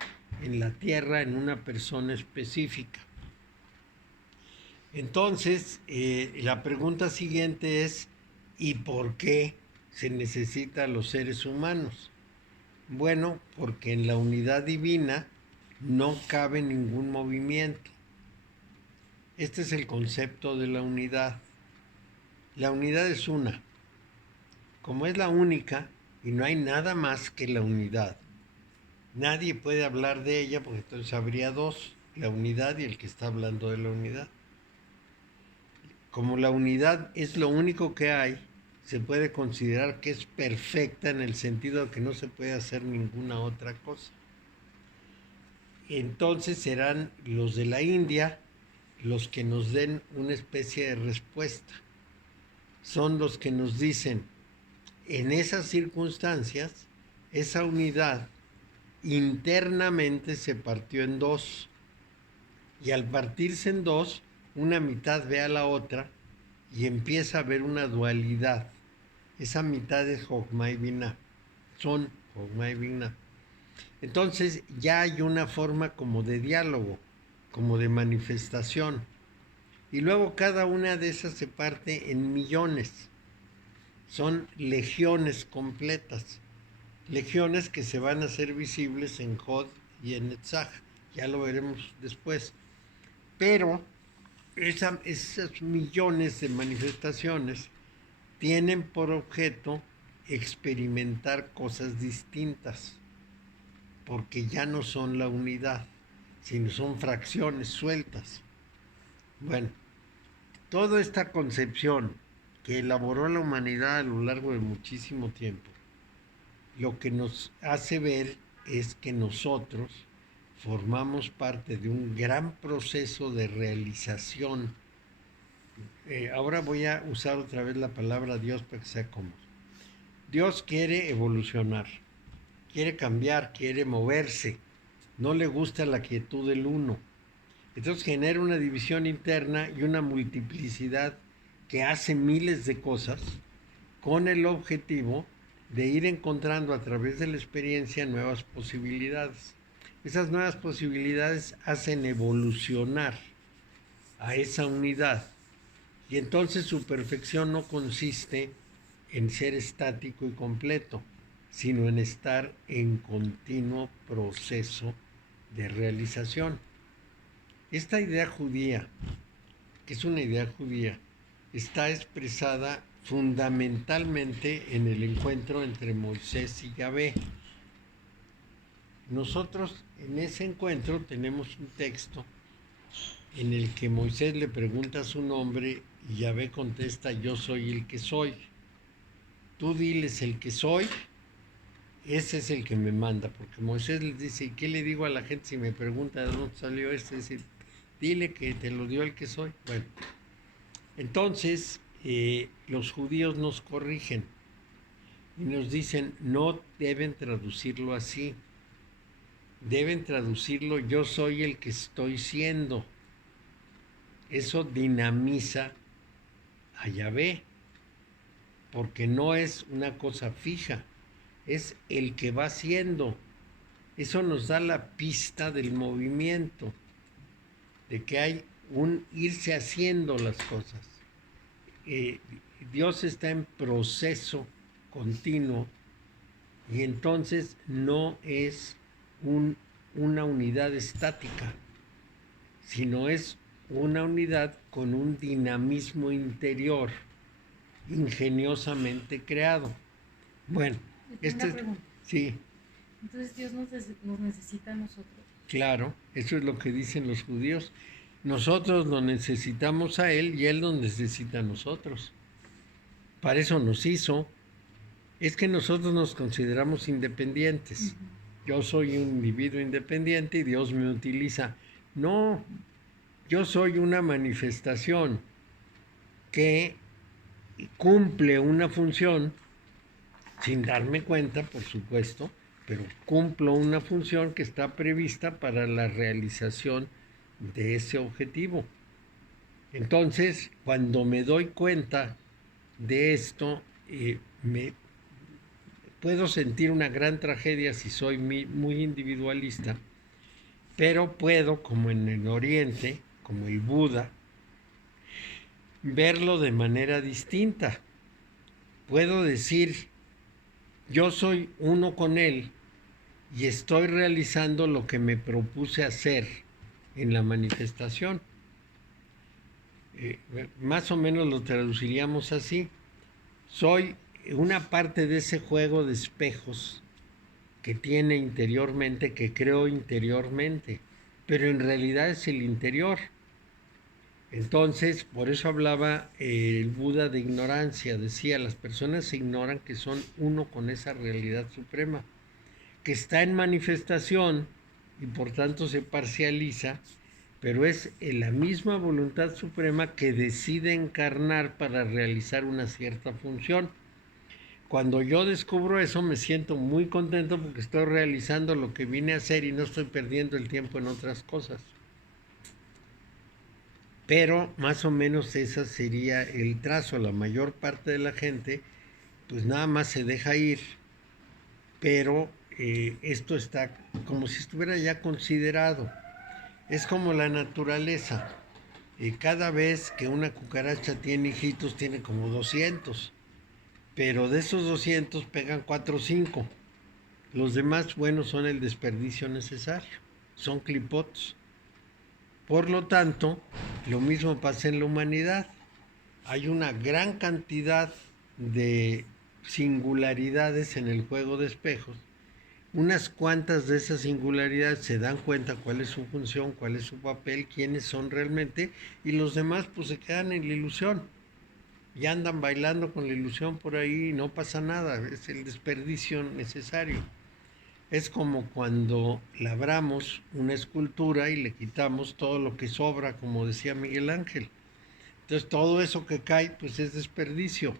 en la tierra en una persona específica. Entonces, la pregunta siguiente es, ¿y por qué se necesita a los seres humanos? Bueno, porque en la unidad divina no cabe ningún movimiento. Este es el concepto de la unidad. La unidad es una. Como es la única y no hay nada más que la unidad, nadie puede hablar de ella porque entonces habría dos, la unidad y el que está hablando de la unidad. Como la unidad es lo único que hay, se puede considerar que es perfecta en el sentido de que no se puede hacer ninguna otra cosa. Entonces serán los de la India los que nos den una especie de respuesta. Son los que nos dicen, en esas circunstancias, esa unidad internamente se partió en dos. Y al partirse en dos, una mitad ve a la otra y empieza a haber una dualidad. Esa mitad es Jochma y Binah. Son Jochma y Binah. Entonces ya hay una forma como de diálogo, como de manifestación. Y luego cada una de esas se parte en millones. Son legiones completas. Legiones que se van a hacer visibles en Hod y en Netzach. Ya lo veremos después. Pero esos millones de manifestaciones tienen por objeto experimentar cosas distintas, porque ya no son la unidad, sino son fracciones sueltas. Bueno, toda esta concepción que elaboró la humanidad a lo largo de muchísimo tiempo, lo que nos hace ver es que nosotros formamos parte de un gran proceso de realización. Ahora voy a usar otra vez la palabra Dios para que sea cómodo. Dios quiere evolucionar, quiere cambiar, quiere moverse, no le gusta la quietud del uno. Entonces genera una división interna y una multiplicidad que hace miles de cosas con el objetivo de ir encontrando a través de la experiencia nuevas posibilidades. Esas nuevas posibilidades hacen evolucionar a esa unidad. Y entonces su perfección no consiste en ser estático y completo, sino en estar en continuo proceso de realización. Esta idea judía, que es una idea judía, está expresada fundamentalmente en el encuentro entre Moisés y Yahvé. Nosotros en ese encuentro tenemos un texto en el que Moisés le pregunta su nombre y Yahvé contesta, yo soy el que soy. Tú diles el que soy, ese es el que me manda, porque Moisés les dice, ¿y qué le digo a la gente si me pregunta de dónde salió este? Es decir, dile que te lo dio el que soy. Bueno, entonces los judíos nos corrigen y nos dicen, no deben traducirlo así, deben traducirlo, yo soy el que estoy siendo. Eso dinamiza a Yahvé, porque no es una cosa fija, es el que va siendo. Eso nos da la pista del movimiento, de que hay un irse haciendo las cosas. Dios está en proceso continuo y entonces no es una unidad estática, sino es una unidad con un dinamismo interior ingeniosamente creado. Bueno, Una pregunta. sí. Entonces Dios nos necesita a nosotros. Claro, eso es lo que dicen los judíos. Nosotros lo necesitamos a Él y Él nos necesita a nosotros. Para eso nos hizo. Es que nosotros nos consideramos independientes. Yo soy un individuo independiente y Dios me utiliza. No, yo soy una manifestación que cumple una función, sin darme cuenta, por supuesto, pero cumplo una función que está prevista para la realización de ese objetivo. Entonces, cuando me doy cuenta de esto, me puedo sentir una gran tragedia si soy muy individualista, pero puedo, como en el Oriente, como el Buda, verlo de manera distinta. Puedo decir, yo soy uno con Él y estoy realizando lo que me propuse hacer en la manifestación. Más o menos lo traduciríamos así. Soy una parte de ese juego de espejos que tiene interiormente, que creo interiormente, pero en realidad es el interior. Entonces, por eso hablaba el Buda de ignorancia, decía, las personas se ignoran que son uno con esa realidad suprema, que está en manifestación y por tanto se parcializa, pero es la misma voluntad suprema que decide encarnar para realizar una cierta función. Cuando yo descubro eso me siento muy contento porque estoy realizando lo que vine a hacer y no estoy perdiendo el tiempo en otras cosas. Pero más o menos ese sería el trazo. La mayor parte de la gente pues nada más se deja ir, pero esto está como si estuviera ya considerado. Es como la naturaleza. Cada vez que una cucaracha tiene hijitos tiene como 200, pero de esos 200 pegan 4 o 5. Los demás, bueno, son el desperdicio necesario, son clipots. Por lo tanto, lo mismo pasa en la humanidad. Hay una gran cantidad de singularidades en el juego de espejos. Unas cuantas de esas singularidades se dan cuenta cuál es su función, cuál es su papel, quiénes son realmente, y los demás pues se quedan en la ilusión. Y andan bailando con la ilusión por ahí y no pasa nada, es el desperdicio necesario. Es como cuando labramos una escultura y le quitamos todo lo que sobra, como decía Miguel Ángel. Entonces todo eso que cae pues es desperdicio,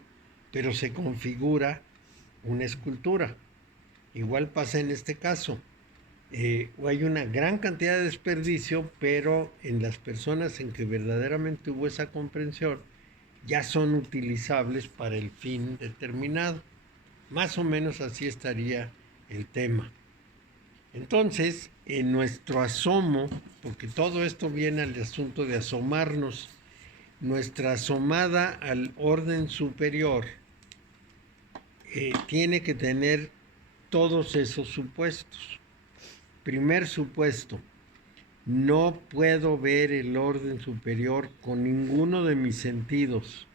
pero se configura una escultura. Igual pasa en este caso. Hay una gran cantidad de desperdicio, pero en las personas en que verdaderamente hubo esa comprensión, ya son utilizables para el fin determinado. Más o menos así estaría el tema. Entonces, en nuestro asomo, porque todo esto viene al asunto de asomarnos, nuestra asomada al orden superior tiene que tener todos esos supuestos. Primer supuesto, no puedo ver el orden superior con ninguno de mis sentidos,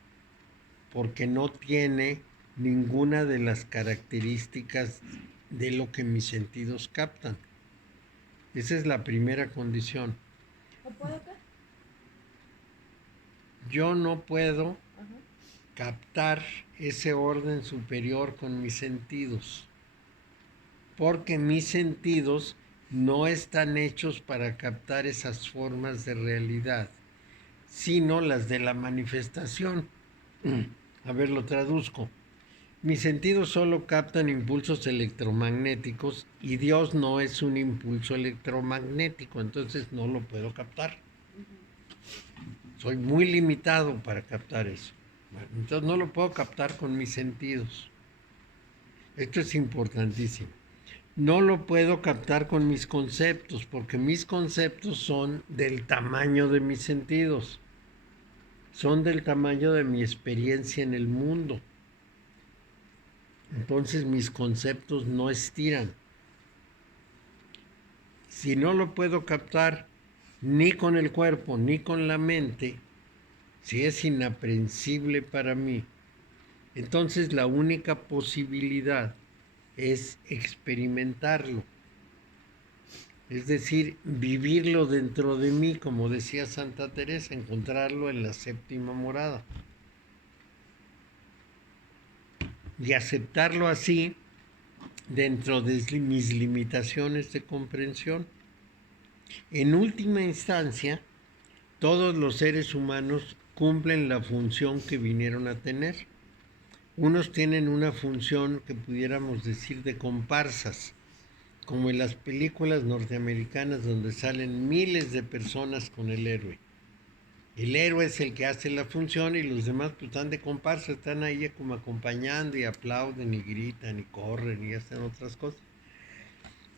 porque no tiene ninguna de las características de lo que mis sentidos captan. Esa es la primera condición. ¿O puedo qué? Yo no puedo captar ese orden superior con mis sentidos, porque mis sentidos no están hechos para captar esas formas de realidad, sino las de la manifestación. A ver, lo traduzco. Mis sentidos solo captan impulsos electromagnéticos y Dios no es un impulso electromagnético, entonces no lo puedo captar. Soy muy limitado para captar eso. Bueno, entonces no lo puedo captar con mis sentidos. Esto es importantísimo. No lo puedo captar con mis conceptos, porque mis conceptos son del tamaño de mis sentidos. Son del tamaño de mi experiencia en el mundo. Entonces mis conceptos no estiran. Si no lo puedo captar ni con el cuerpo ni con la mente, si es inaprehensible para mí, entonces la única posibilidad es experimentarlo. Es decir, vivirlo dentro de mí, como decía Santa Teresa, encontrarlo en la séptima morada. Y aceptarlo así dentro de mis limitaciones de comprensión. En última instancia, todos los seres humanos cumplen la función que vinieron a tener. Unos tienen una función que pudiéramos decir de comparsas, como en las películas norteamericanas donde salen miles de personas con el héroe. El héroe es el que hace la función y los demás pues están de comparsa, están ahí como acompañando y aplauden y gritan y corren y hacen otras cosas.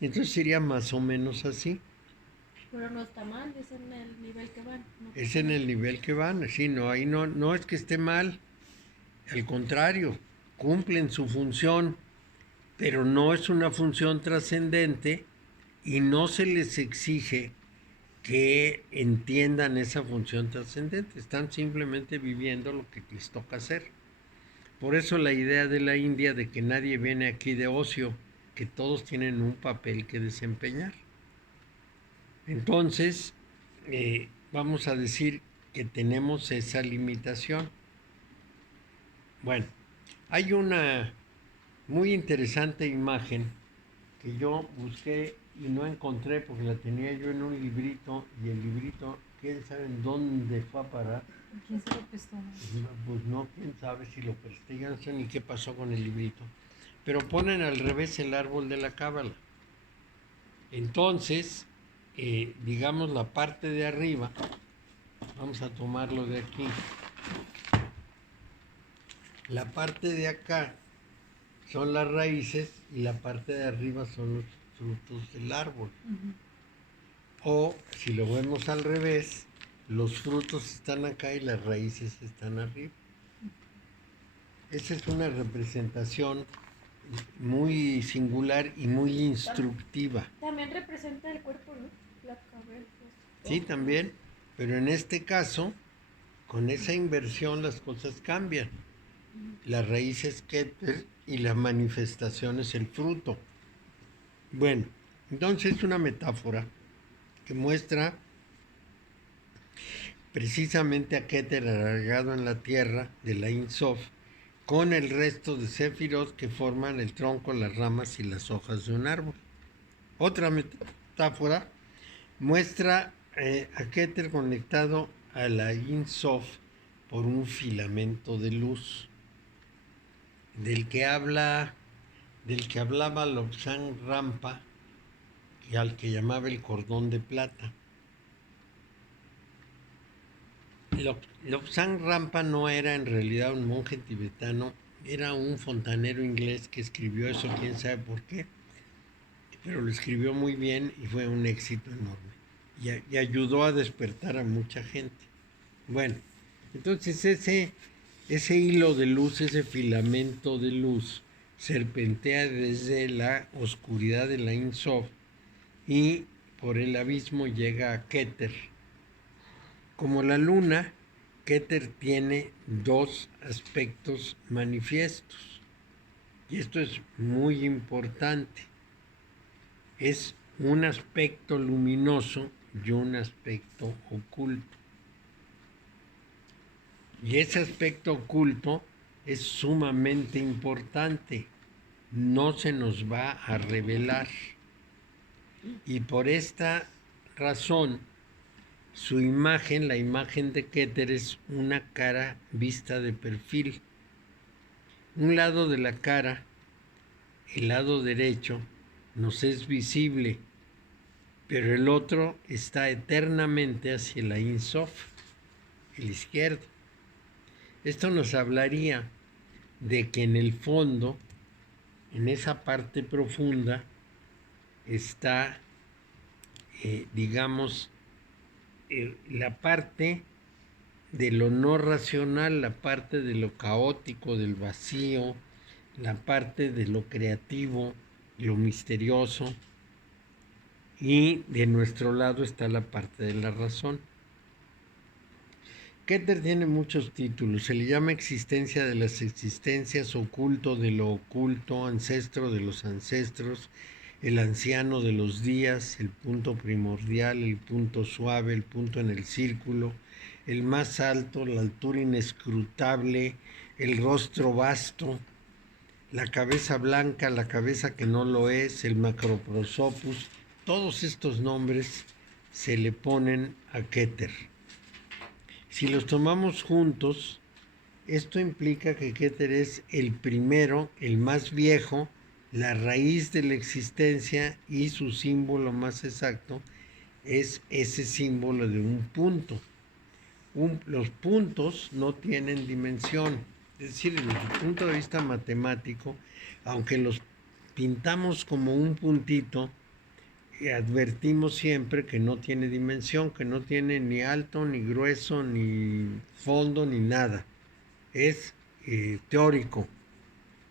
Entonces sería más o menos así. Pero no está mal, es en el nivel que van. No Es en el nivel que van, sí, no, ahí no es que esté mal, al contrario, cumplen su función, pero no es una función trascendente y no se les exige que entiendan esa función trascendente, están simplemente viviendo lo que les toca hacer. Por eso la idea de la India de que nadie viene aquí de ocio, que todos tienen un papel que desempeñar. Entonces, vamos a decir que tenemos esa limitación. Bueno, hay una muy interesante imagen que yo busqué y no encontré porque la tenía yo en un librito y el librito, quién sabe en dónde fue a parar. ¿Quién se lo prestó? Pues no, quién sabe si lo presté, yo no sé ni qué pasó con el librito. Pero ponen al revés el árbol de la cábala. Entonces, digamos la parte de arriba, vamos a tomarlo de aquí. La parte de acá son las raíces y la parte de arriba son los frutos del árbol. O si lo vemos al revés, los frutos están acá y las raíces están arriba. Esa es una representación muy singular y muy instructiva. También representa el cuerpo, ¿no? La cabeza. Sí, también, pero en este caso, con esa inversión las cosas cambian. La raíz es Keter y la manifestación es el fruto. Bueno, entonces es una metáfora que muestra precisamente a Keter alargado en la tierra de la Ein Sof con el resto de Sefirot que forman el tronco, las ramas y las hojas de un árbol. Otra metáfora muestra a Keter conectado a la Ein Sof por un filamento de luz del que hablaba Lobsang Rampa, y al que llamaba el cordón de plata. Lobsang Rampa no era en realidad un monje tibetano, era un fontanero inglés que escribió eso, quién sabe por qué, pero lo escribió muy bien y fue un éxito enorme y ayudó a despertar a mucha gente. Bueno, entonces ese hilo de luz, ese filamento de luz, serpentea desde la oscuridad de la Ein Sof y por el abismo llega a Keter. Como la luna, Keter tiene dos aspectos manifiestos. Y esto es muy importante. Es un aspecto luminoso y un aspecto oculto. Y ese aspecto oculto es sumamente importante. No se nos va a revelar. Y por esta razón, su imagen, la imagen de Keter, es una cara vista de perfil. Un lado de la cara, el lado derecho, nos es visible, pero el otro está eternamente hacia la Ein Sof, el izquierdo. Esto nos hablaría de que en el fondo, en esa parte profunda, está, digamos, la parte de lo no racional, la parte de lo caótico, del vacío, la parte de lo creativo, lo misterioso, y de nuestro lado está la parte de la razón. Keter tiene muchos títulos. Se le llama existencia de las existencias, oculto de lo oculto, ancestro de los ancestros, el anciano de los días, el punto primordial, el punto suave, el punto en el círculo, el más alto, la altura inescrutable, el rostro vasto, la cabeza blanca, la cabeza que no lo es, el macroprosopus. Todos estos nombres se le ponen a Keter. Si los tomamos juntos, esto implica que Keter es el primero, el más viejo, la raíz de la existencia, y su símbolo más exacto es ese símbolo de un punto. Los puntos no tienen dimensión, es decir, desde el punto de vista matemático, aunque los pintamos como un puntito, advertimos siempre que no tiene dimensión, que no tiene ni alto, ni grueso, ni fondo, ni nada. Es teórico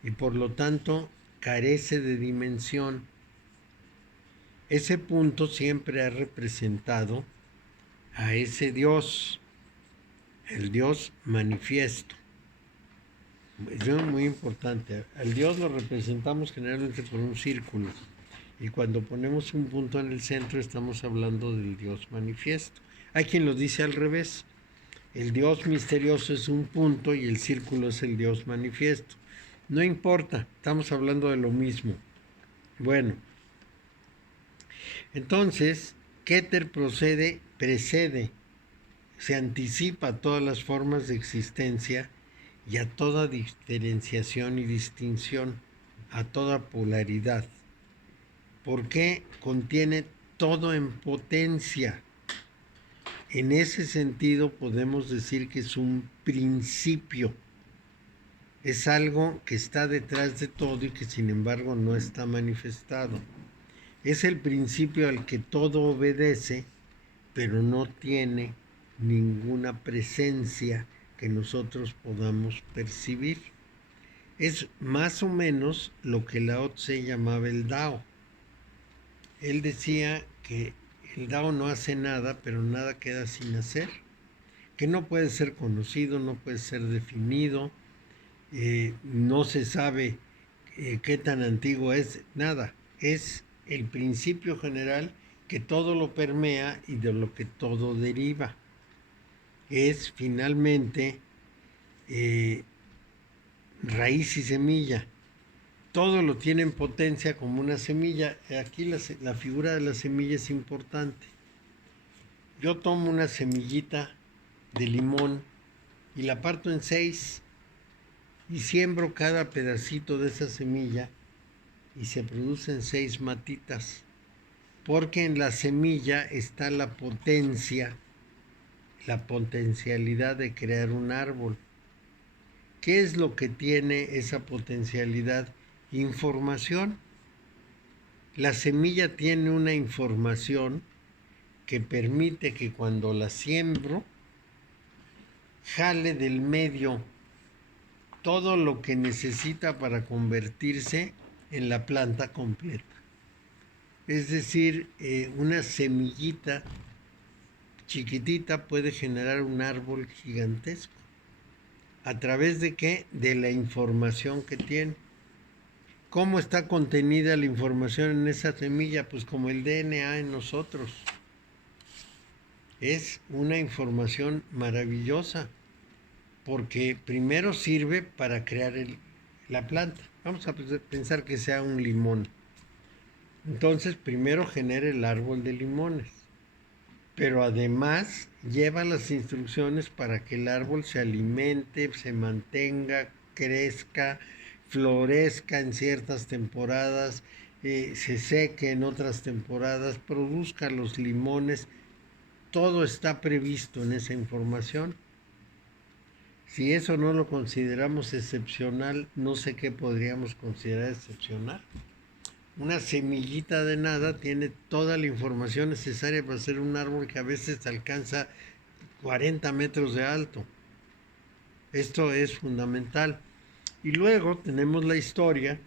y por lo tanto carece de dimensión. Ese punto siempre ha representado a ese Dios, el Dios manifiesto. Es muy importante. Al Dios lo representamos generalmente por un círculo. Y cuando ponemos un punto en el centro estamos hablando del Dios manifiesto. Hay quien lo dice al revés. El Dios misterioso es un punto y el círculo es el Dios manifiesto. No importa, estamos hablando de lo mismo. Bueno, entonces, Keter precede, se anticipa a todas las formas de existencia y a toda diferenciación y distinción, a toda polaridad. Porque contiene todo en potencia. En ese sentido podemos decir que es un principio. Es algo que está detrás de todo y que sin embargo no está manifestado. Es el principio al que todo obedece, pero no tiene ninguna presencia que nosotros podamos percibir. Es más o menos lo que Lao Tse llamaba el Dao. Él decía que el Dao no hace nada, pero nada queda sin hacer, que no puede ser conocido, no puede ser definido, no se sabe qué tan antiguo es, nada. Es el principio general que todo lo permea y de lo que todo deriva. Es finalmente raíz y semilla. Todo lo tiene en potencia como una semilla. Aquí la figura de la semilla es importante. Yo tomo una semillita de limón y la parto en 6 y siembro cada pedacito de esa semilla y se producen 6 matitas, porque en la semilla está la potencia, la potencialidad de crear un árbol. ¿Qué es lo que tiene esa potencialidad? Información. La semilla tiene una información que permite que cuando la siembro, jale del medio todo lo que necesita para convertirse en la planta completa. Es decir, una semillita chiquitita puede generar un árbol gigantesco. ¿A través de qué? De la información que tiene. ¿Cómo está contenida la información en esa semilla? Pues como el DNA en nosotros. Es una información maravillosa, porque primero sirve para crear la planta. Vamos a pensar que sea un limón. Entonces, primero genera el árbol de limones, pero además lleva las instrucciones para que el árbol se alimente, se mantenga, crezca, florezca en ciertas temporadas, se seque en otras temporadas, produzca los limones. Todo está previsto en esa información. Si eso no lo consideramos excepcional, no sé qué podríamos considerar excepcional. Una semillita de nada tiene toda la información necesaria para hacer un árbol que a veces alcanza 40 metros de alto. Esto es fundamental. Y luego tenemos la historia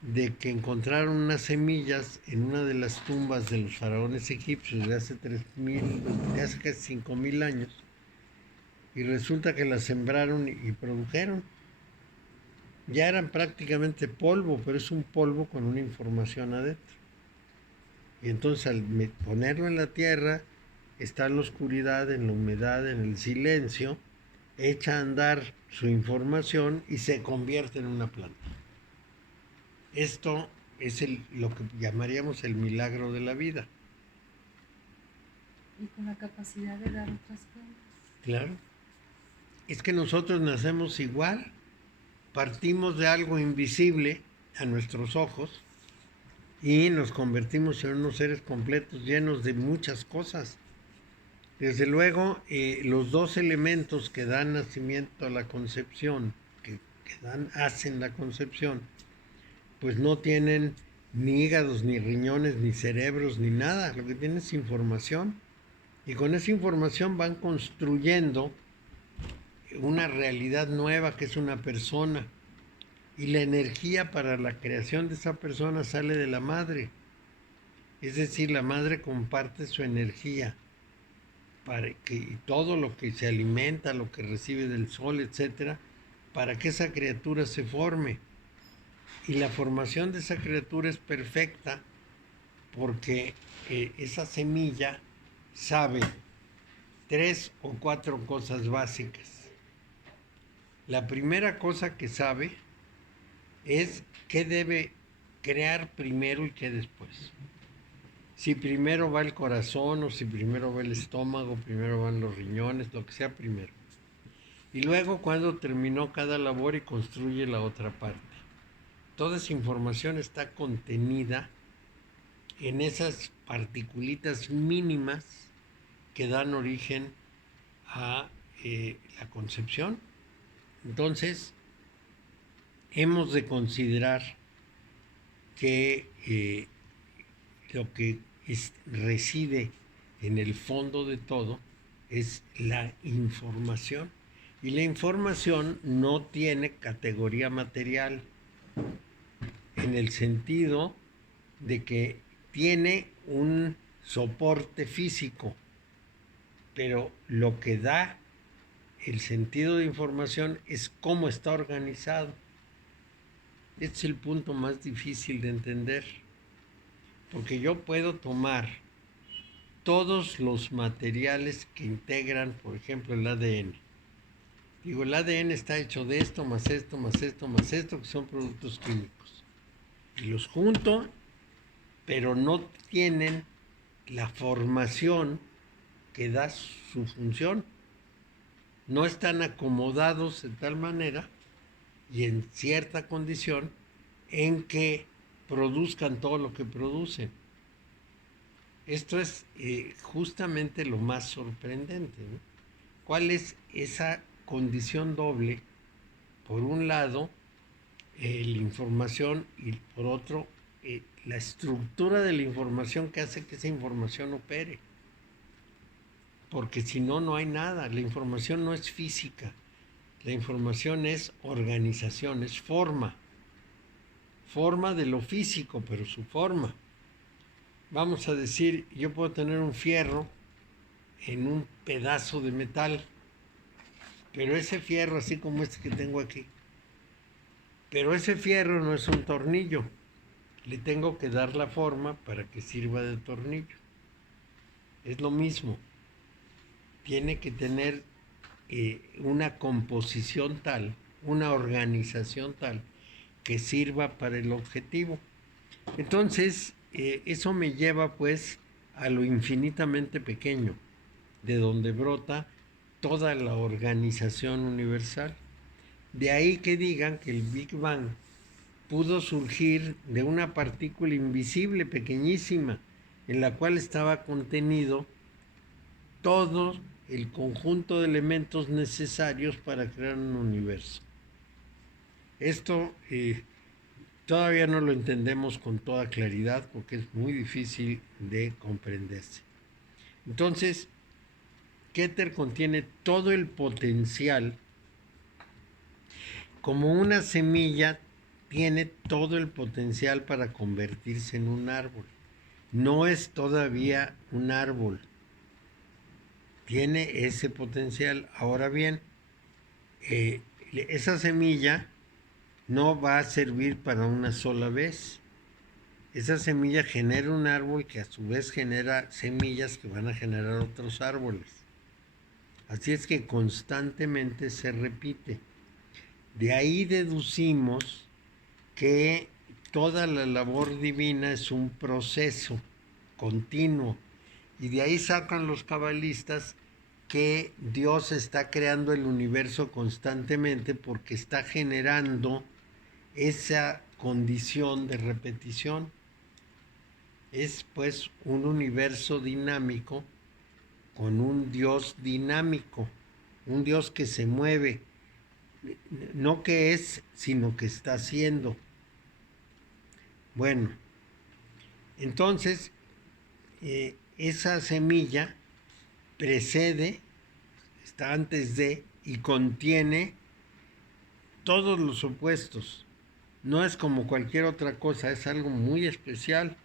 de que encontraron unas semillas en una de las tumbas de los faraones egipcios de hace casi 5.000 años. y resulta que las sembraron y produjeron. Ya eran prácticamente polvo, pero es un polvo con una información adentro. Y entonces al ponerlo en la tierra, está en la oscuridad, en la humedad, en el silencio, echa a andar su información y se convierte en una planta. Esto es lo que llamaríamos el milagro de la vida. Y con la capacidad de dar otras cosas. Claro. Es que nosotros nacemos igual, partimos de algo invisible a nuestros ojos y nos convertimos en unos seres completos llenos de muchas cosas. Desde luego, los dos elementos que dan nacimiento a la concepción, que hacen la concepción, pues no tienen ni hígados, ni riñones, ni cerebros, ni nada. Lo que tienen es información. Y con esa información van construyendo una realidad nueva que es una persona. Y la energía para la creación de esa persona sale de la madre. Es decir, la madre comparte su energía para que todo lo que se alimenta, lo que recibe del sol, etcétera, para que esa criatura se forme. Y la formación de esa criatura es perfecta porque esa semilla sabe 3 o 4 cosas básicas. La primera cosa que sabe es qué debe crear primero y qué después. Si primero va el corazón o si primero va el estómago, primero van los riñones, lo que sea primero. Y luego cuando terminó cada labor y construye la otra parte. Toda esa información está contenida en esas particulitas mínimas que dan origen a la concepción. Entonces, hemos de considerar que lo que reside en el fondo de todo es la información. Y la información no tiene categoría material, en el sentido de que tiene un soporte físico, pero lo que da el sentido de información es cómo está organizado. Este es el punto más difícil de entender, porque yo puedo tomar todos los materiales que integran, por ejemplo, el ADN. Digo, el ADN está hecho de esto, más esto, más esto, más esto, que son productos químicos. Y los junto, pero no tienen la formación que da su función. No están acomodados de tal manera y en cierta condición en que produzcan todo lo que producen. Esto es justamente lo más sorprendente, ¿no? ¿Cuál es esa condición doble? Por un lado, la información y por otro, la estructura de la información que hace que esa información opere. Porque si no, no hay nada. La información no es física. La información es organización, es forma. Forma de lo físico, pero su forma. Vamos a decir, yo puedo tener un fierro en un pedazo de metal, pero ese fierro, así como este que tengo aquí, pero ese fierro no es un tornillo. Le tengo que dar la forma para que sirva de tornillo. Es lo mismo. Tiene que tener una composición tal, una organización tal, que sirva para el objetivo. Entonces, eso me lleva pues a lo infinitamente pequeño, de donde brota toda la organización universal. De ahí que digan que el Big Bang pudo surgir de una partícula invisible, pequeñísima, en la cual estaba contenido todo el conjunto de elementos necesarios para crear un universo. Esto todavía no lo entendemos con toda claridad porque es muy difícil de comprenderse. Entonces, Keter contiene todo el potencial, como una semilla tiene todo el potencial para convertirse en un árbol. No es todavía un árbol. tiene ese potencial. Ahora bien, esa semilla no va a servir para una sola vez. Esa semilla genera un árbol que a su vez genera semillas que van a generar otros árboles. Así es que constantemente se repite. De ahí deducimos que toda la labor divina es un proceso continuo. Y de ahí sacan los cabalistas que Dios está creando el universo constantemente porque está generando esa condición de repetición. Es pues un universo dinámico con un Dios dinámico, un Dios que se mueve, no que es, sino que está haciendo. Bueno, entonces esa semilla precede, está antes de y contiene todos los opuestos. No es como cualquier otra cosa, es algo muy especial.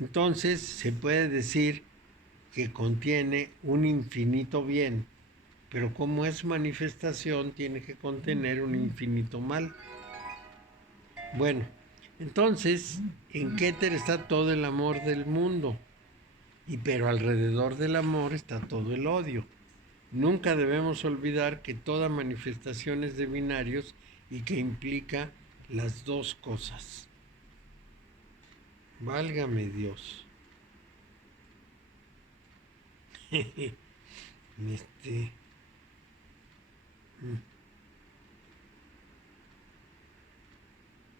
Entonces se puede decir que contiene un infinito bien, pero como es manifestación tiene que contener un infinito mal. Bueno, entonces en Keter está todo el amor del mundo, pero alrededor del amor está todo el odio. Nunca debemos olvidar que toda manifestación es de binarios y que implica las dos cosas. Válgame Dios.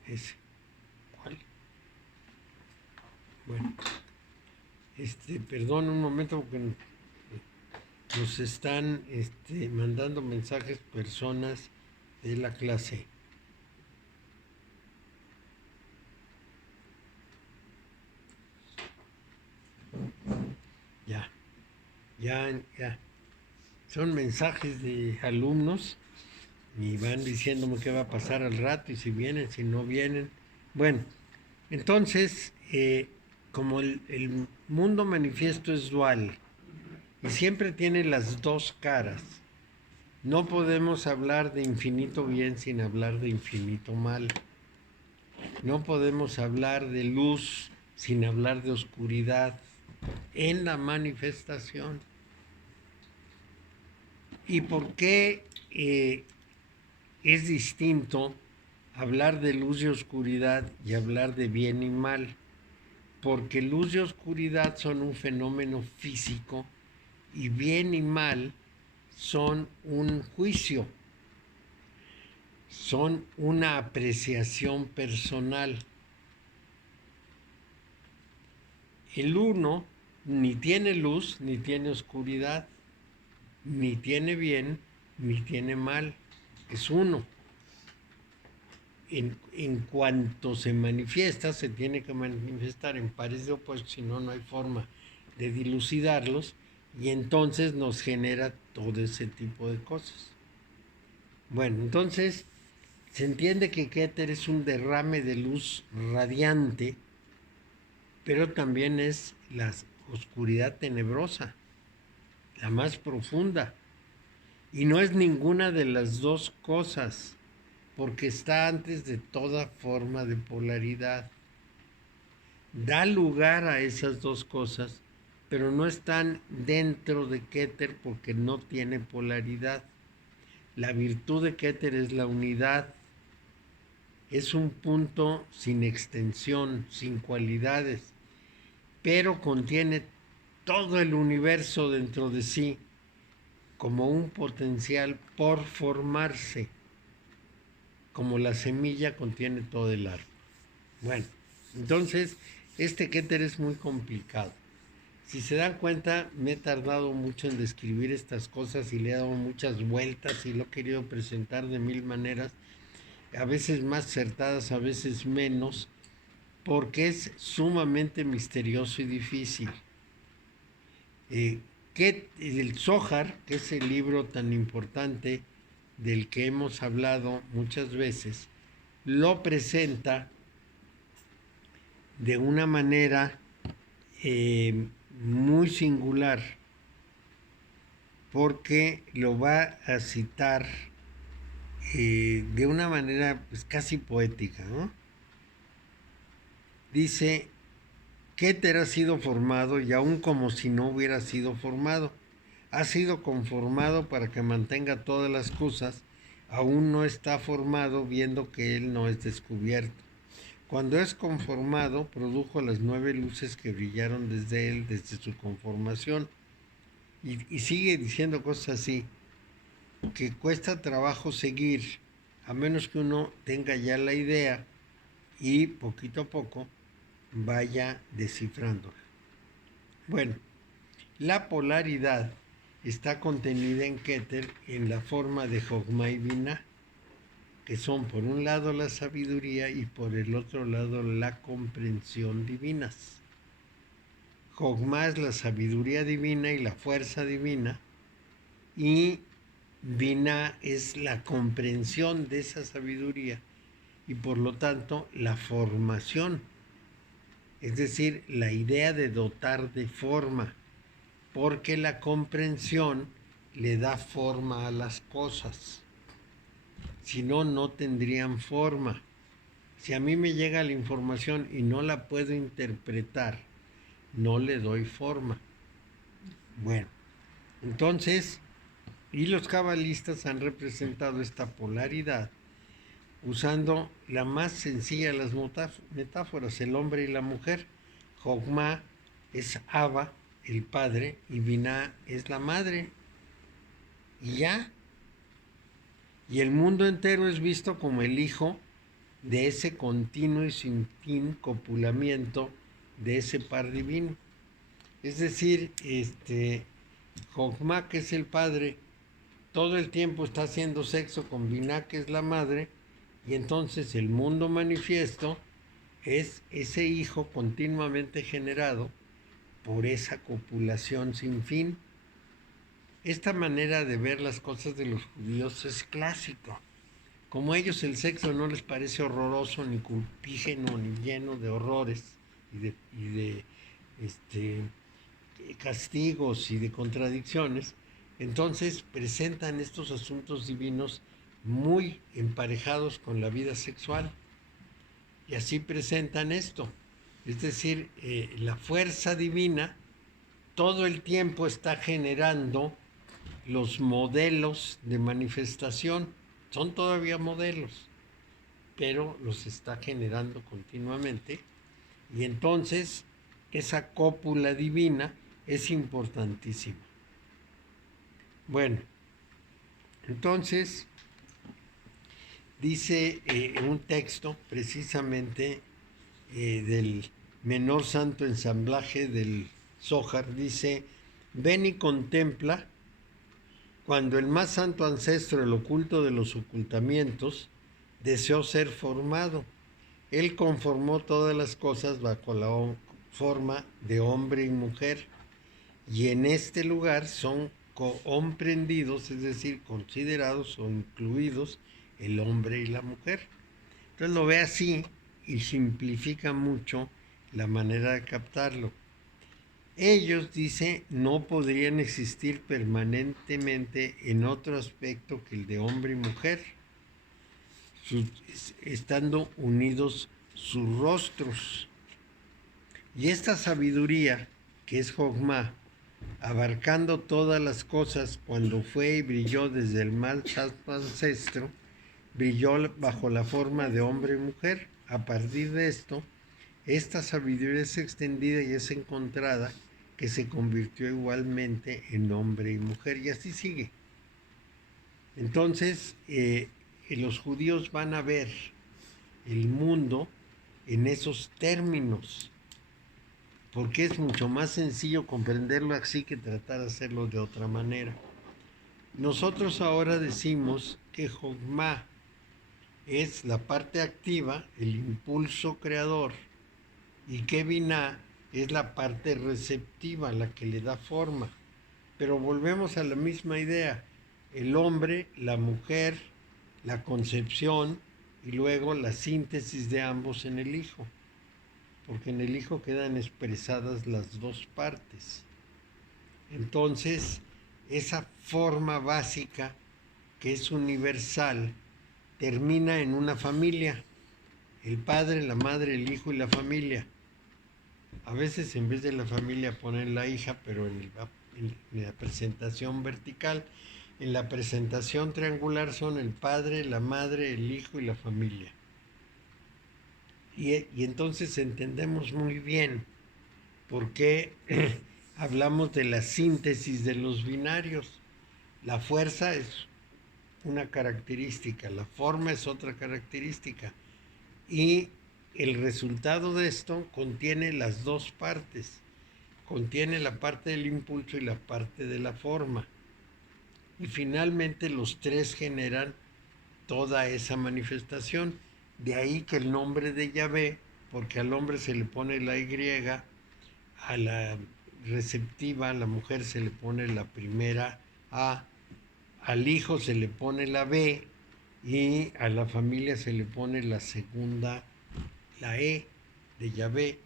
Ese. ¿Cuál? Bueno, perdón un momento porque nos están mandando mensajes personas de la clase. Ya. Son mensajes de alumnos y van diciéndome qué va a pasar al rato y si vienen, si no vienen. Bueno, entonces, como el mundo manifiesto es dual y siempre tiene las dos caras, no podemos hablar de infinito bien sin hablar de infinito mal. No podemos hablar de luz sin hablar de oscuridad en la manifestación. ¿Y por qué es distinto hablar de luz y oscuridad y hablar de bien y mal? Porque luz y oscuridad son un fenómeno físico y bien y mal son un juicio, son una apreciación personal. El uno ni tiene luz ni tiene oscuridad, ni tiene bien ni tiene mal, es uno. En cuanto se manifiesta, se tiene que manifestar en pares de opuestos, si no, no hay forma de dilucidarlos, y entonces nos genera todo ese tipo de cosas. Bueno, entonces se entiende que Keter es un derrame de luz radiante, pero también es la oscuridad tenebrosa, la más profunda, y no es ninguna de las dos cosas, porque está antes de toda forma de polaridad. Da lugar a esas dos cosas, pero no están dentro de Keter porque no tiene polaridad. La virtud de Keter es la unidad. Es un punto sin extensión, sin cualidades, pero contiene todo el universo dentro de sí como un potencial por formarse, como la semilla contiene todo el árbol. Bueno, entonces Keter es muy complicado. Si se dan cuenta, me he tardado mucho en describir estas cosas y le he dado muchas vueltas y lo he querido presentar de mil maneras, a veces más acertadas, a veces menos, porque es sumamente misterioso y difícil. El Zohar, que es el libro tan importante del que hemos hablado muchas veces, lo presenta de una manera muy singular. porque lo va a citar de una manera pues, casi poética, ¿no? Dice, Keter ha sido formado y aún como si no hubiera sido formado. Ha sido conformado para que mantenga todas las cosas, aún no está formado viendo que él no es descubierto. Cuando es conformado, produjo las 9 luces que brillaron desde él, desde su conformación. Y sigue diciendo cosas así, que cuesta trabajo seguir, a menos que uno tenga ya la idea y poquito a poco vaya descifrándola. Bueno, la polaridad está contenida en Keter en la forma de Jogma y Binah, que son por un lado la sabiduría y por el otro lado la comprensión divinas. Jogma es la sabiduría divina y la fuerza divina, y Binah es la comprensión de esa sabiduría y por lo tanto la formación, es decir, la idea de dotar de forma, porque la comprensión le da forma a las cosas. Si no, no tendrían forma. Si a mí me llega la información y no la puedo interpretar, no le doy forma. Bueno, entonces, y los cabalistas han representado esta polaridad usando la más sencilla de las metáforas, el hombre y la mujer. Jogma es Abba, el padre, y Binah es la madre. Y ya. Y el mundo entero es visto como el hijo de ese continuo y sin fin copulamiento de ese par divino. Es decir, Jogma, que es el padre, todo el tiempo está haciendo sexo con Binah, que es la madre, y entonces el mundo manifiesto es ese hijo continuamente generado por esa copulación sin fin. Esta manera de ver las cosas de los judíos es clásico. Como a ellos el sexo no les parece horroroso, ni culpígeno, ni lleno de horrores y de castigos y de contradicciones, entonces presentan estos asuntos divinos muy emparejados con la vida sexual. Y así presentan esto. Es decir, la fuerza divina todo el tiempo está generando los modelos de manifestación. Son todavía modelos, pero los está generando continuamente. Y entonces esa cópula divina es importantísima. Bueno, entonces dice un texto precisamente del menor santo ensamblaje del Zohar, dice, ven y contempla cuando el más santo ancestro, el oculto de los ocultamientos, deseó ser formado. Él conformó todas las cosas bajo la forma de hombre y mujer, y en este lugar son comprendidos, es decir, considerados o incluidos el hombre y la mujer. Entonces lo ve así y simplifica mucho la manera de captarlo. Ellos, dice, no podrían existir permanentemente en otro aspecto que el de hombre y mujer, estando unidos sus rostros. Y esta sabiduría, que es Jogma, abarcando todas las cosas, cuando fue y brilló desde el más santo ancestro, brilló bajo la forma de hombre y mujer. A partir de esto, esta sabiduría es extendida y es encontrada, que se convirtió igualmente en hombre y mujer, y así sigue. Entonces, los judíos van a ver el mundo en esos términos, porque es mucho más sencillo comprenderlo así que tratar de hacerlo de otra manera. Nosotros ahora decimos que Jogma es la parte activa, el impulso creador, y que Binah es la parte receptiva, la que le da forma. Pero volvemos a la misma idea, el hombre, la mujer, la concepción y luego la síntesis de ambos en el hijo, porque en el hijo quedan expresadas las dos partes. Entonces, esa forma básica que es universal termina en una familia, el padre, la madre, el hijo y la familia. A veces en vez de la familia ponen la hija, pero en la presentación vertical. En la presentación triangular son el padre, la madre, el hijo y la familia. Y entonces entendemos muy bien por qué hablamos de la síntesis de los binarios. La fuerza es una característica, la forma es otra característica. Y el resultado de esto contiene las dos partes. Contiene la parte del impulso y la parte de la forma. Y finalmente los tres generan toda esa manifestación. De ahí que el nombre de Yahvé, porque al hombre se le pone la Y, a la receptiva, a la mujer se le pone la primera A, al hijo se le pone la B y a la familia se le pone la segunda, la E de Yahvé.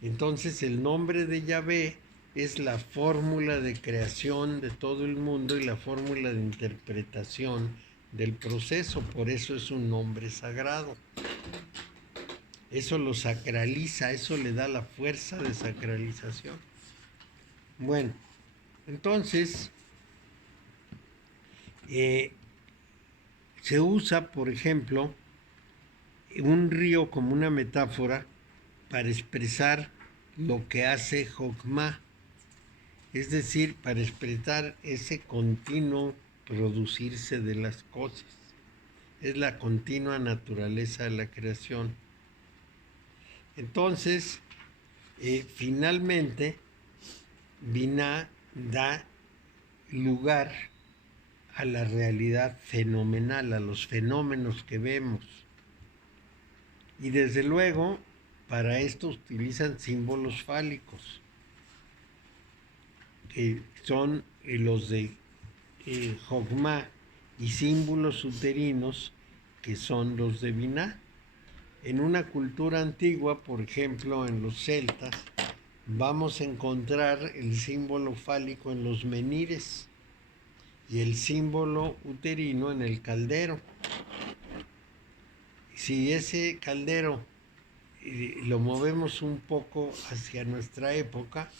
Entonces el nombre de Yahvé es la fórmula de creación de todo el mundo y la fórmula de interpretación del proceso, por eso es un nombre sagrado. Eso lo sacraliza, eso le da la fuerza de sacralización. Bueno, entonces se usa, por ejemplo, un río como una metáfora para expresar lo que hace Jokmah, es decir, para expresar ese continuo producirse de las cosas. Es la continua naturaleza de la creación. Entonces, finalmente, Binah da lugar a la realidad fenomenal, a los fenómenos que vemos. Y desde luego, para esto utilizan símbolos fálicos, que son los de Jokmah, y símbolos uterinos, que son los de Binah. En una cultura antigua, por ejemplo, en los celtas, vamos a encontrar el símbolo fálico en los menires y el símbolo uterino en el caldero. Si ese caldero lo movemos un poco hacia nuestra época,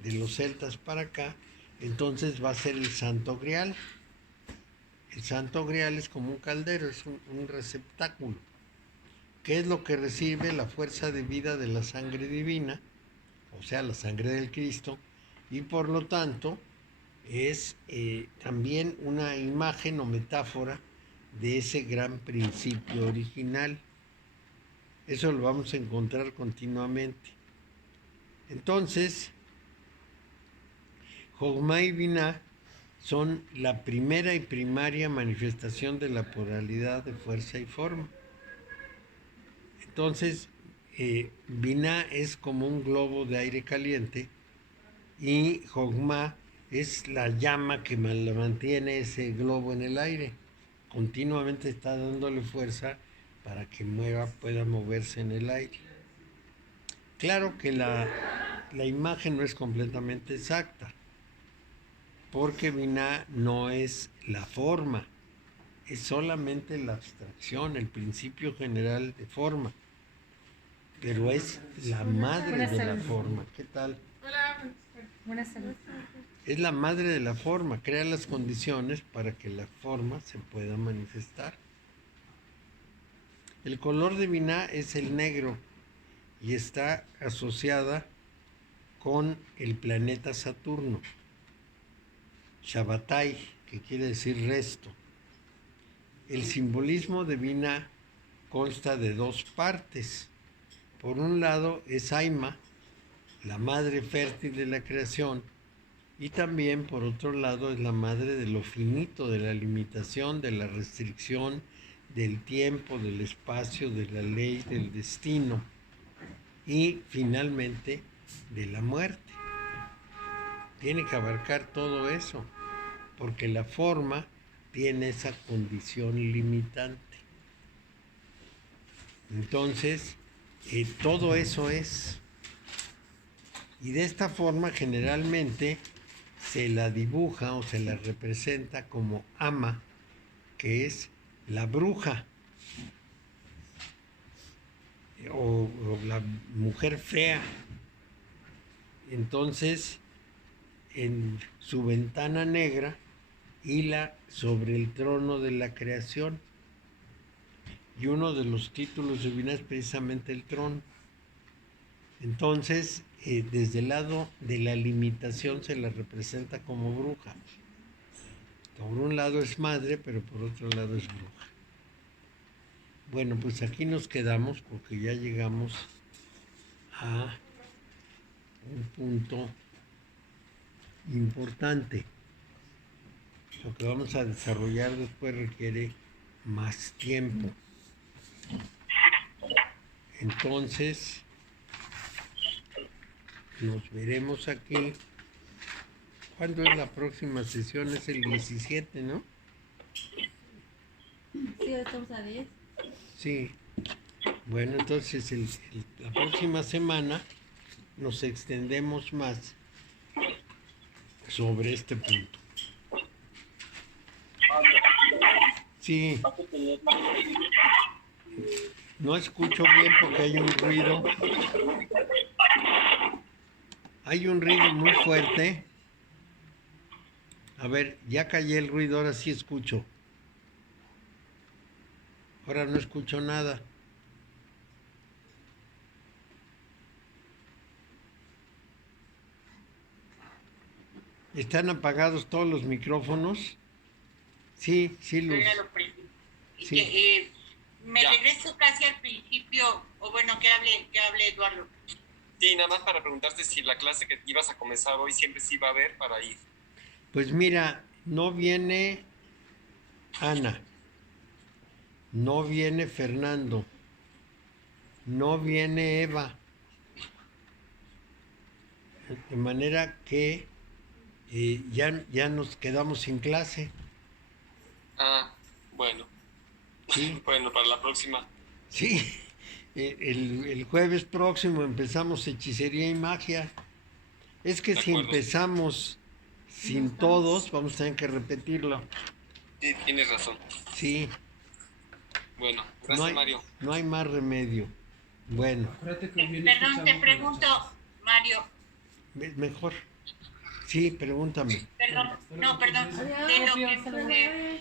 de los celtas para acá, entonces va a ser el Santo Grial. El Santo Grial es como un caldero, es un receptáculo. ¿Qué es lo que recibe la fuerza de vida de la sangre divina? O sea, la sangre del Cristo, y por lo tanto es también una imagen o metáfora de ese gran principio original. Eso lo vamos a encontrar continuamente. Entonces, Jokmah y Binah son la primera y primaria manifestación de la pluralidad de fuerza y forma. Entonces, Binah es como un globo de aire caliente y Jokmah es la llama que mantiene ese globo en el aire. Continuamente está dándole fuerza para que pueda moverse en el aire. Claro que la imagen no es completamente exacta, porque Binah no es la forma, es solamente la abstracción, el principio general de forma, pero es la madre de la forma. ¿Qué tal? Hola. Buenas tardes. Es la madre de la forma, crea las condiciones para que la forma se pueda manifestar. El color de Binah es el negro y está asociada con el planeta Saturno, Shabbatai, que quiere decir resto. El simbolismo de Binah consta de dos partes. Por un lado es Aima, la madre fértil de la creación, y también por otro lado es la madre de lo finito, de la limitación, de la restricción, del tiempo, del espacio, de la ley, del destino y finalmente de la muerte. Tiene que abarcar todo eso, porque la forma tiene esa condición limitante. Entonces, todo eso es. Y de esta forma generalmente se la dibuja o se la representa como Ama, que es la bruja o la mujer fea. Entonces, en su ventana negra hila sobre el trono de la creación. Y uno de los títulos de Vina es precisamente el trono. Entonces, desde el lado de la limitación se la representa como bruja. Por un lado es madre, pero por otro lado es bruja. Bueno, pues aquí nos quedamos porque ya llegamos a un punto importante. Lo que vamos a desarrollar después requiere más tiempo. Entonces, nos veremos aquí. ¿Cuándo es la próxima sesión? Es el 17, ¿no? Sí, estamos a 10. Sí. Bueno, entonces la próxima semana nos extendemos más sobre este punto. Sí. No escucho bien porque hay un ruido. Hay un ruido muy fuerte. A ver, ya callé el ruido, ahora sí escucho. Ahora no escucho nada. ¿Están apagados todos los micrófonos? Sí, sí, Yo Luz. ya lo prendí. Sí. Me regreso casi al principio, o bueno, que hable Eduardo. Sí, nada más para preguntarte si la clase que ibas a comenzar hoy siempre sí va a haber para ir. Pues mira, no viene Ana, no viene Fernando, no viene Eva. De manera que ya nos quedamos sin clase. Ah, bueno. Sí, Bueno, para la próxima. sí. El jueves próximo empezamos hechicería y magia. Es que De si acuerdo. empezamos sin todos, vamos a tener que repetirlo. Sí, tienes razón. Sí, Bueno, no gracias, hay, Mario. no hay más remedio. Bueno, Acuérdate que viene Perdón, te escuchando pregunto, Mario. mejor. Sí, pregúntame. Perdón, no, perdón. Adiós.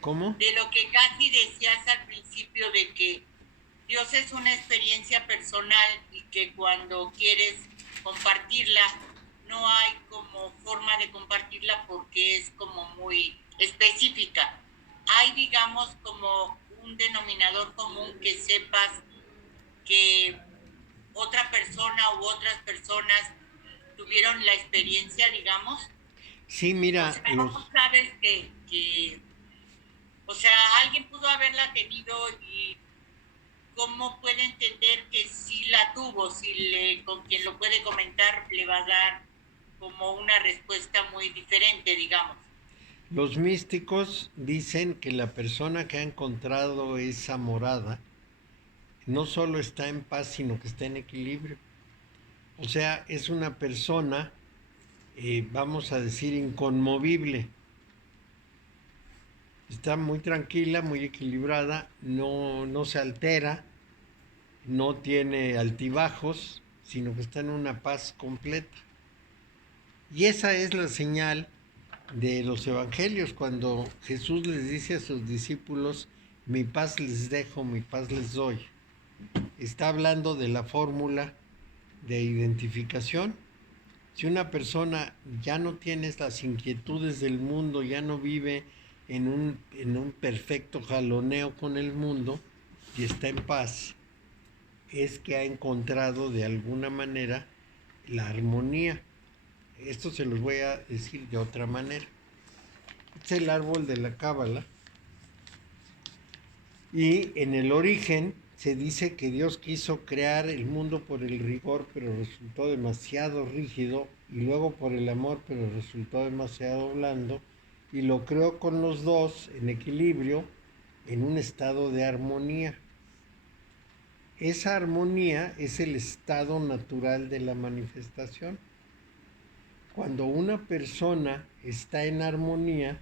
¿Cómo? De lo que casi decías al principio de que Dios es una experiencia personal y que cuando quieres compartirla no hay como forma de compartirla porque es como muy específica. Hay, digamos, como un denominador común que sepas que otra persona u otras personas tuvieron la experiencia, digamos. Sí, mira, O sea, ¿cómo sabes que o sea, alguien pudo haberla tenido y cómo puede entender que sí la tuvo, si con quien lo puede comentar le va a dar como una respuesta muy diferente, digamos? los místicos dicen que la persona que ha encontrado esa morada no solo está en paz, sino que está en equilibrio. O sea, es una persona, vamos a decir, inconmovible. Está muy tranquila, muy equilibrada, no se altera, no tiene altibajos, sino que está en una paz completa. Y esa es la señal de los evangelios, cuando Jesús les dice a sus discípulos, mi paz les dejo, mi paz les doy. Está hablando de la fórmula de identificación. Si una persona ya no tiene las inquietudes del mundo, ya no vive en un perfecto jaloneo con el mundo y está en paz, es que ha encontrado de alguna manera la armonía. Esto se los voy a decir de otra manera. Este es el árbol de la cábala. Y en el origen se dice que Dios quiso crear el mundo por el rigor, pero resultó demasiado rígido, y luego por el amor, pero resultó demasiado blando, y lo creó con los dos en equilibrio, en un estado de armonía. Esa armonía es el estado natural de la manifestación. Cuando una persona está en armonía,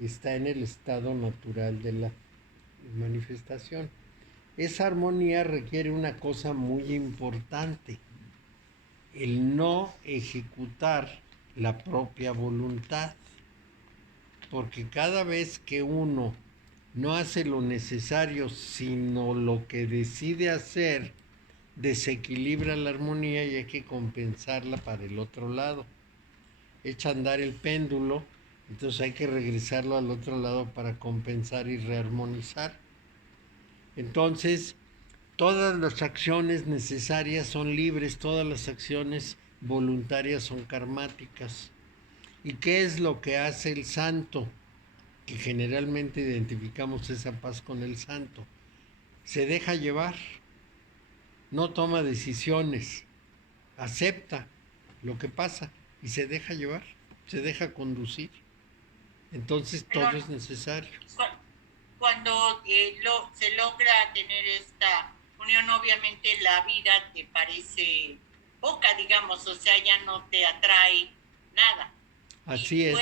está en el estado natural de la manifestación. Esa armonía requiere una cosa muy importante, el no ejecutar la propia voluntad, porque cada vez que uno no hace lo necesario, sino lo que decide hacer, desequilibra la armonía y hay que compensarla para el otro lado. Echa a andar el péndulo, entonces hay que regresarlo al otro lado para compensar y rearmonizar. Entonces, todas las acciones necesarias son libres, todas las acciones voluntarias son karmáticas. ¿Y qué es lo que hace el santo? Que generalmente identificamos esa paz con el santo. Se deja llevar, no toma decisiones, acepta lo que pasa y se deja llevar, se deja conducir. Entonces todo es necesario. Cuando se logra tener esta unión, obviamente la vida te parece poca, digamos, o sea, ya no te atrae nada. Así es.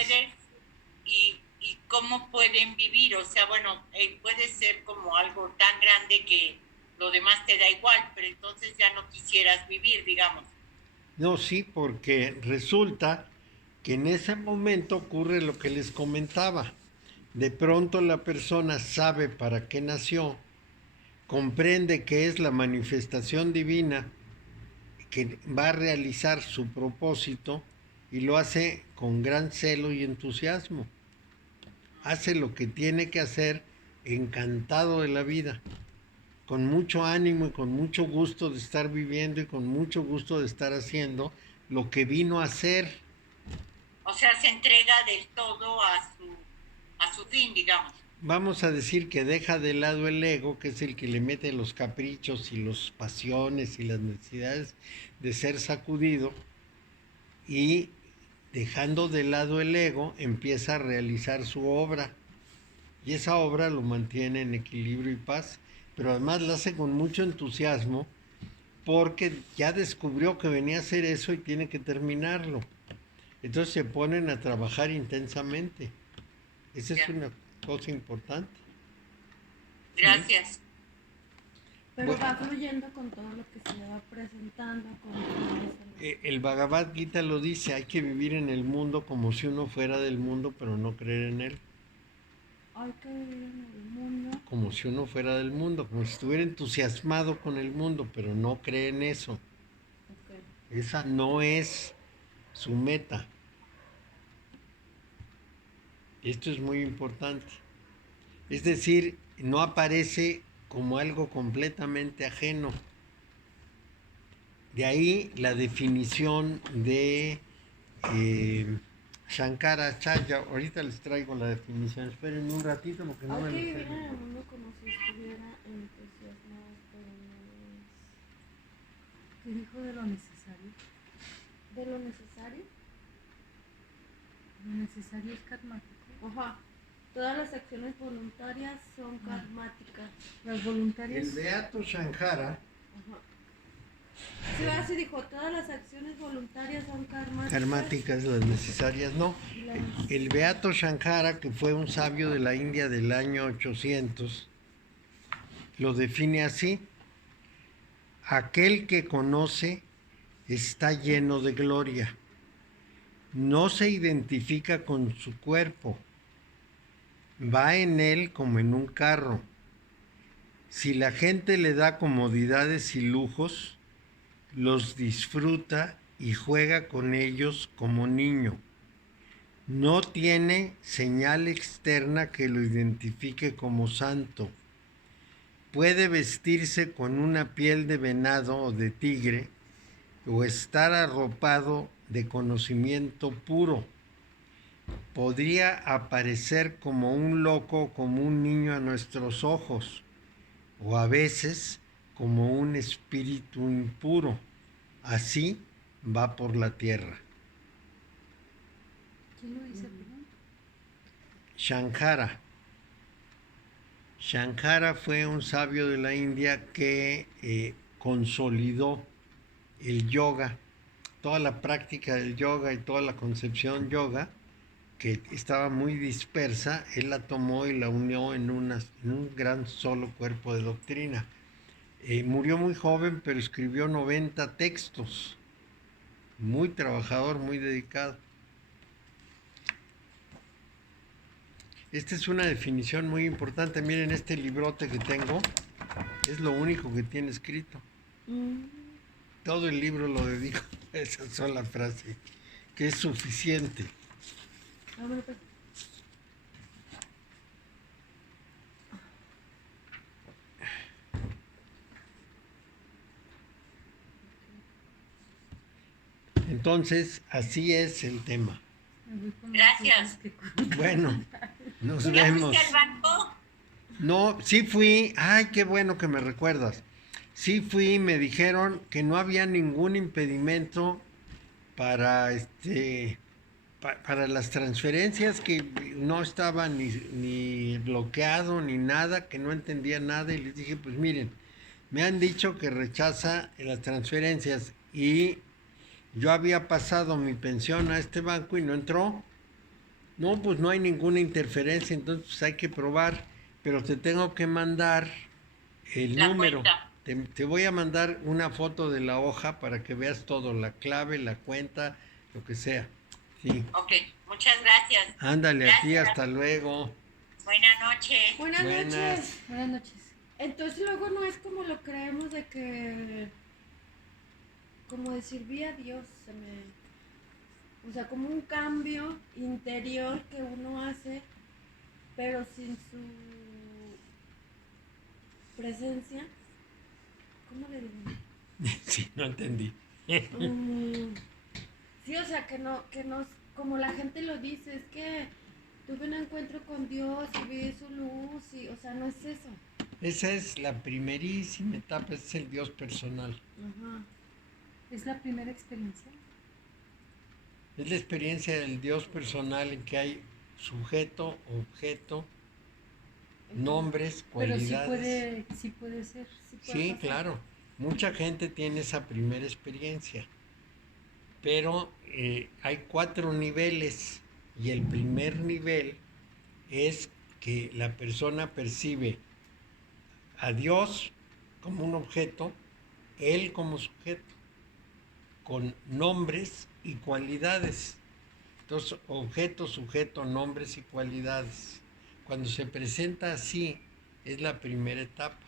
¿Y cómo pueden vivir? O sea, bueno, puede ser como algo tan grande que lo demás te da igual, pero entonces ya no quisieras vivir, digamos. No, sí, porque resulta que en ese momento ocurre lo que les comentaba. De pronto la persona sabe para qué nació, comprende que es la manifestación divina que va a realizar su propósito y lo hace con gran celo y entusiasmo. Hace lo que tiene que hacer encantado de la vida, con mucho ánimo y con mucho gusto de estar viviendo y con mucho gusto de estar haciendo lo que vino a hacer. O sea, se entrega del todo a su fin, digamos. Vamos a decir que deja de lado el ego, que es el que le mete los caprichos y las pasiones y las necesidades de ser sacudido, y dejando de lado el ego empieza a realizar su obra, y esa obra lo mantiene en equilibrio y paz, pero además la hace con mucho entusiasmo porque ya descubrió que venía a hacer eso y tiene que terminarlo. Entonces se ponen a trabajar intensamente. Esa es una cosa importante. Gracias. Pero Bueno, va fluyendo con todo lo que se le va presentando. Con todo eso. el Bhagavad Gita lo dice, hay que vivir en el mundo como si uno fuera del mundo, pero no creer en él. Hay que vivir en el mundo. Como si uno fuera del mundo, como si estuviera entusiasmado con el mundo, pero no cree en eso. Okay. Esa no es su meta. Esto es muy importante. Es decir, no aparece como algo completamente ajeno. De ahí la definición de Shankaracharya. Ahorita les traigo la definición. Esperen un ratito porque no Hay me que lo vivir sé. en el mundo como si estuviera entusiasmado, pero no es. ¿Qué dijo de lo necesario? ¿De lo necesario? Lo necesario es karmático. Ajá. Todas las acciones voluntarias son karmáticas. Las voluntarias. El Beato Shankara. Ajá. Sí, así dijo, todas las acciones voluntarias son karmáticas. Karmáticas, las necesarias no. El Beato Shankara, que fue un sabio de la India del año 800, lo define así: aquel que conoce está lleno de gloria, no se identifica con su cuerpo, va en él como en un carro. Si la gente le da comodidades y lujos, los disfruta y juega con ellos como niño. No tiene señal externa que lo identifique como santo. Puede vestirse con una piel de venado o de tigre o estar arropado de conocimiento puro. Podría aparecer como un loco o como un niño a nuestros ojos, o a veces como un espíritu impuro. Así va por la tierra. ¿Quién lo dice, perdón? Shankara. Shankara fue un sabio de la India que consolidó el yoga toda la práctica del yoga y toda la concepción yoga, que estaba muy dispersa, él la tomó y la unió en un gran solo cuerpo de doctrina. Murió muy joven, pero escribió 90 textos. Muy trabajador, muy dedicado. Esta es una definición muy importante. Miren, este librote que tengo es lo único que tiene escrito. Todo el libro lo dedico a esa sola frase, que es suficiente. Vámonos, pues. Entonces, así es el tema. Me voy con Gracias. Bueno, nos ¿Tú ya vemos. fuiste al banco? No, sí fui. Ay, qué bueno que me recuerdas. Sí fui, me dijeron que no había ningún impedimento para para las transferencias, que no estaba ni bloqueado ni nada, que no entendía nada, y les dije, pues miren, me han dicho que rechaza las transferencias y yo había pasado mi pensión a este banco y no entró. No, pues no hay ninguna interferencia, entonces pues, hay que probar, pero te tengo que mandar el La número. cuenta. Te voy a mandar una foto de la hoja para que veas todo, la clave, la cuenta, lo que sea. Sí. Ok, muchas gracias. Ándale, a ti, Gracias. hasta luego. Buenas noches. Buenas Buenas. noches. Buenas noches. Entonces luego no es como lo creemos de que, como de servir a Dios, o sea, como un cambio interior que uno hace, pero sin su presencia. ¿Cómo le digo? Sí, no entendí. Sí, o sea, que no, como la gente lo dice, es que tuve un encuentro con Dios y vi su luz, y, o sea, no es eso. Esa es la primerísima etapa, es el Dios personal. Ajá. ¿Es la primera experiencia? Es la experiencia del Dios personal en que hay sujeto, objeto, nombres, Pero cualidades. sí puede ser. Sí, claro. Mucha gente tiene esa primera experiencia, pero hay 4 niveles y el primer nivel es que la persona percibe a Dios como un objeto, Él como sujeto, con nombres y cualidades. Entonces, objeto, sujeto, nombres y cualidades. Cuando se presenta así, es la primera etapa.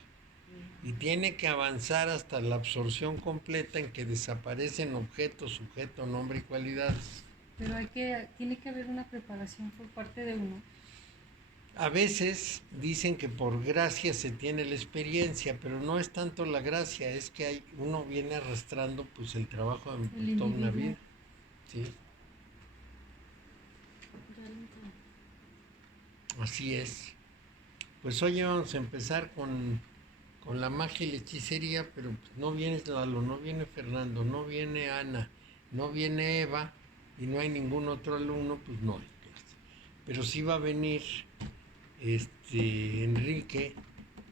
Y tiene que avanzar hasta la absorción completa en que desaparecen objeto, sujeto, nombre y cualidades. Pero tiene que haber una preparación por parte de uno. A veces dicen que por gracia se tiene la experiencia, pero no es tanto la gracia, es que uno viene arrastrando pues el trabajo de toda una vida. ¿Sí? Así es. Pues hoy vamos a empezar con la magia y la hechicería, pero pues no viene Lalo, no viene Fernando, no viene Ana, no viene Eva y no hay ningún otro alumno, pues no hay clase. Pero sí va a venir Enrique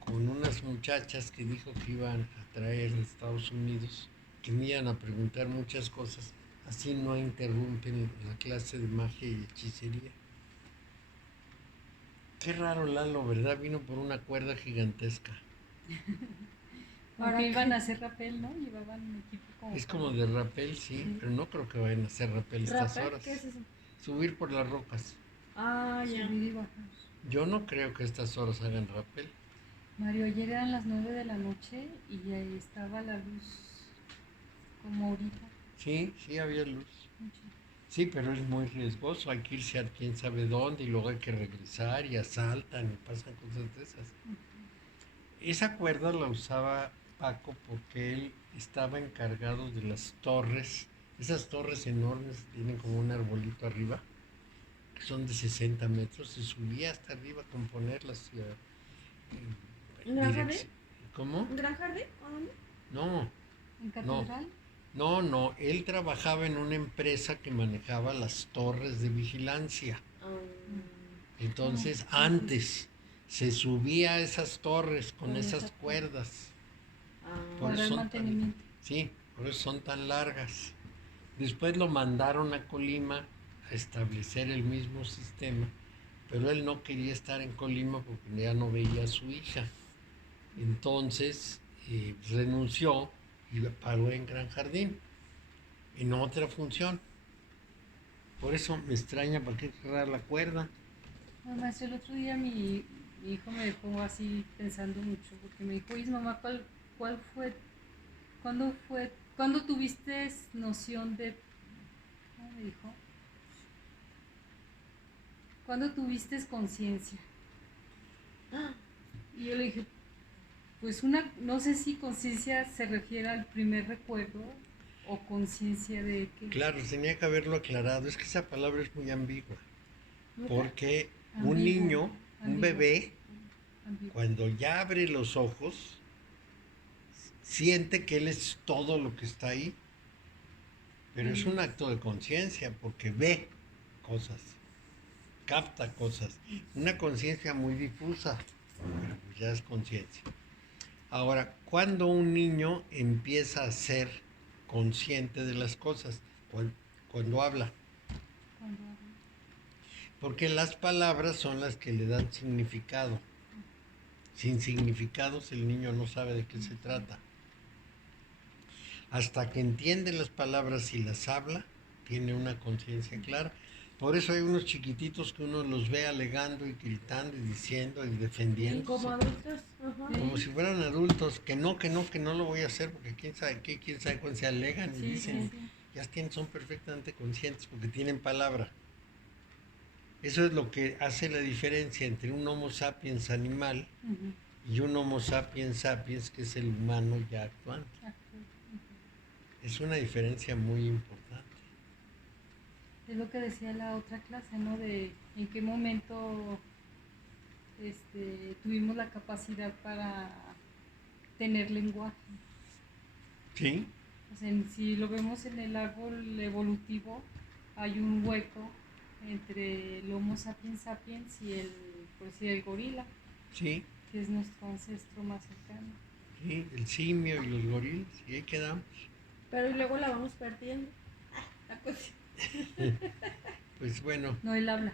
con unas muchachas que dijo que iban a traer de Estados Unidos, que me iban a preguntar muchas cosas, así no interrumpen la clase de magia y hechicería. Qué raro Lalo, ¿verdad? Vino por una cuerda gigantesca. Ahora iban a hacer rappel, ¿no? Llevaban un equipo como... Es como de rappel, sí, pero no creo que vayan a hacer rappel estas ¿Rappel? horas. ¿Qué es eso? Subir por las rocas. Ah, ya. subir y bajar. Yo no creo que estas horas hagan rappel. Mario, ayer eran las 9 de la noche y ahí estaba la luz como ahorita. Sí, sí había luz. Mucho. Sí, pero es muy riesgoso, hay que irse a quién sabe dónde y luego hay que regresar y asaltan y pasan cosas de esas. Esa cuerda la usaba Paco porque él estaba encargado de las torres, esas torres enormes que tienen como un arbolito arriba, que son de 60 metros, se subía hasta arriba a componerlas. ¿Un gran jardín? ¿Cómo? ¿Un gran jardín? ¿O dónde? No, ¿En catedral? no, él trabajaba en una empresa que manejaba las torres de vigilancia. Entonces, antes se subía a esas torres con esas cuerdas. Por Para eso el son mantenimiento. sí, por eso son tan largas. Después lo mandaron a Colima a establecer el mismo sistema, pero él no quería estar en Colima porque ya no veía a su hija. Entonces renunció y paró en Gran Jardín, en otra función. Por eso me extraña para qué cerrar la cuerda. No, maestro, el otro día mi hijo me dejó así pensando mucho, porque me dijo, Is, mamá, ¿cuál cuándo tuviste noción de, ¿cómo me dijo? ¿Cuándo tuviste conciencia? Y yo le dije, pues no sé si conciencia se refiere al primer recuerdo o conciencia de que... Claro, tenía que haberlo aclarado. Es que esa palabra es muy ambigua. Porque un Ambigua, niño, un ambigua, bebé, ambigua. cuando ya abre los ojos, siente que él es todo lo que está ahí. Pero es un acto de conciencia porque ve cosas, capta cosas. Una conciencia muy difusa, pero pues ya es conciencia. Ahora, ¿cuándo un niño empieza a ser consciente de las cosas? Cuando habla. Cuando hablo. Porque las palabras son las que le dan significado. Sin significados el niño no sabe de qué se trata. Hasta que entiende las palabras y las habla, tiene una conciencia clara. Por eso hay unos chiquititos que uno los ve alegando y gritando y diciendo y Y defendiendo. como adultos, ajá. Como si fueran adultos, que no lo voy a hacer, porque quién sabe qué, quién sabe cuándo se alegan y Sí, dicen, sí. son perfectamente conscientes porque tienen palabra. Eso es lo que hace la diferencia entre un Homo sapiens animal Ujú. y un Homo sapiens sapiens, que es el humano ya actuante. Es una diferencia muy importante. Es lo que decía la otra clase, ¿no? De en qué momento tuvimos la capacidad para tener lenguaje. ¿Sí? O sea, si lo vemos en el árbol evolutivo, hay un hueco entre el Homo sapiens sapiens y el gorila, Sí, que es nuestro ancestro más cercano. sí, el simio y los gorilas, y ahí quedamos. Pero luego la vamos perdiendo. La cosa. Pues bueno, No, él habla.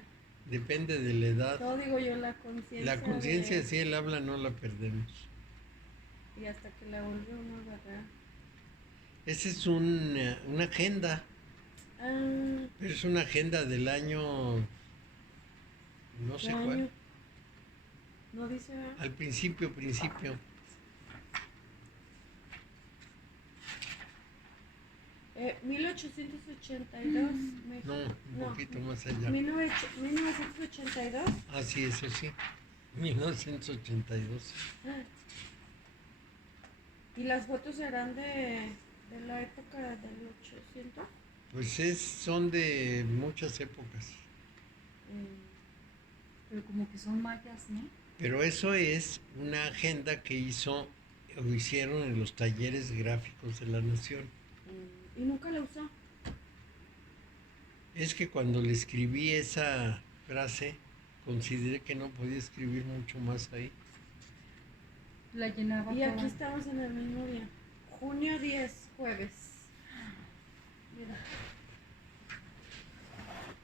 depende de la edad. No digo yo la conciencia. La conciencia, de... si él habla, no la perdemos. Y hasta que la vuelve uno a agarrar. Esa es una agenda, Ah, pero es una agenda del año, no ¿qué sé año? cuál, No dice, ¿verdad? al principio. 1882. No, un poquito más allá. 1982. Ah, sí, eso sí, 1982. ¿Y las fotos serán de la época del 800? Pues son de muchas épocas, Pero como que son mayas, ¿no? pero eso es una agenda que hicieron en los talleres gráficos de la Nación. Y nunca la usó. Es que cuando le escribí esa frase, consideré que no podía escribir mucho más ahí. La llenaba Y toda. aquí estamos en el mismo día. Junio 10, jueves. Mira.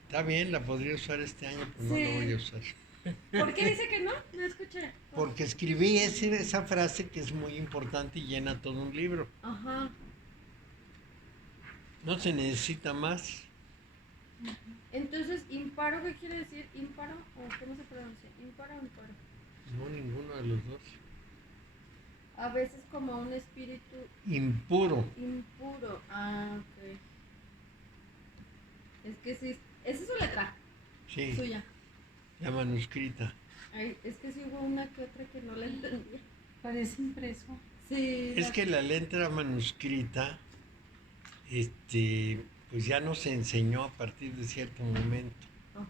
Está bien, la podría usar este año, pero no Sí. la voy a usar. ¿Por qué dice que no? No escuché. Porque escribí esa frase que es muy importante y llena todo un libro. Ajá. No se necesita más. Entonces, ¿imparo qué quiere decir? ¿Imparo o cómo se pronuncia? ¿Imparo o imparo? No, ninguno de los dos. A veces como un espíritu Impuro. impuro. Ah, ok. Es que sí. Esa es su letra. Sí, Suya. la manuscrita. Ay, es que sí hubo una que otra que no la entendí. Parece impreso. Sí. Es que la letra manuscrita, pues ya no se enseñó a partir de cierto momento. Ajá.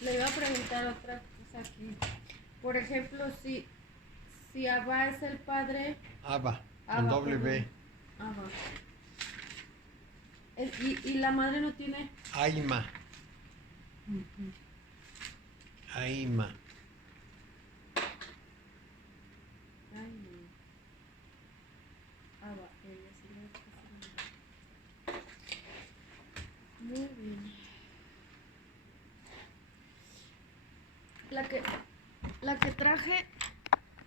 Le iba a preguntar otra cosa aquí. Por ejemplo, si Abba es el padre. Abba, con Abba, doble B. perdón. Abba. Y la madre no tiene. Aima. Ujú. Aima. Ay, no. Abba, ella sí le la que traje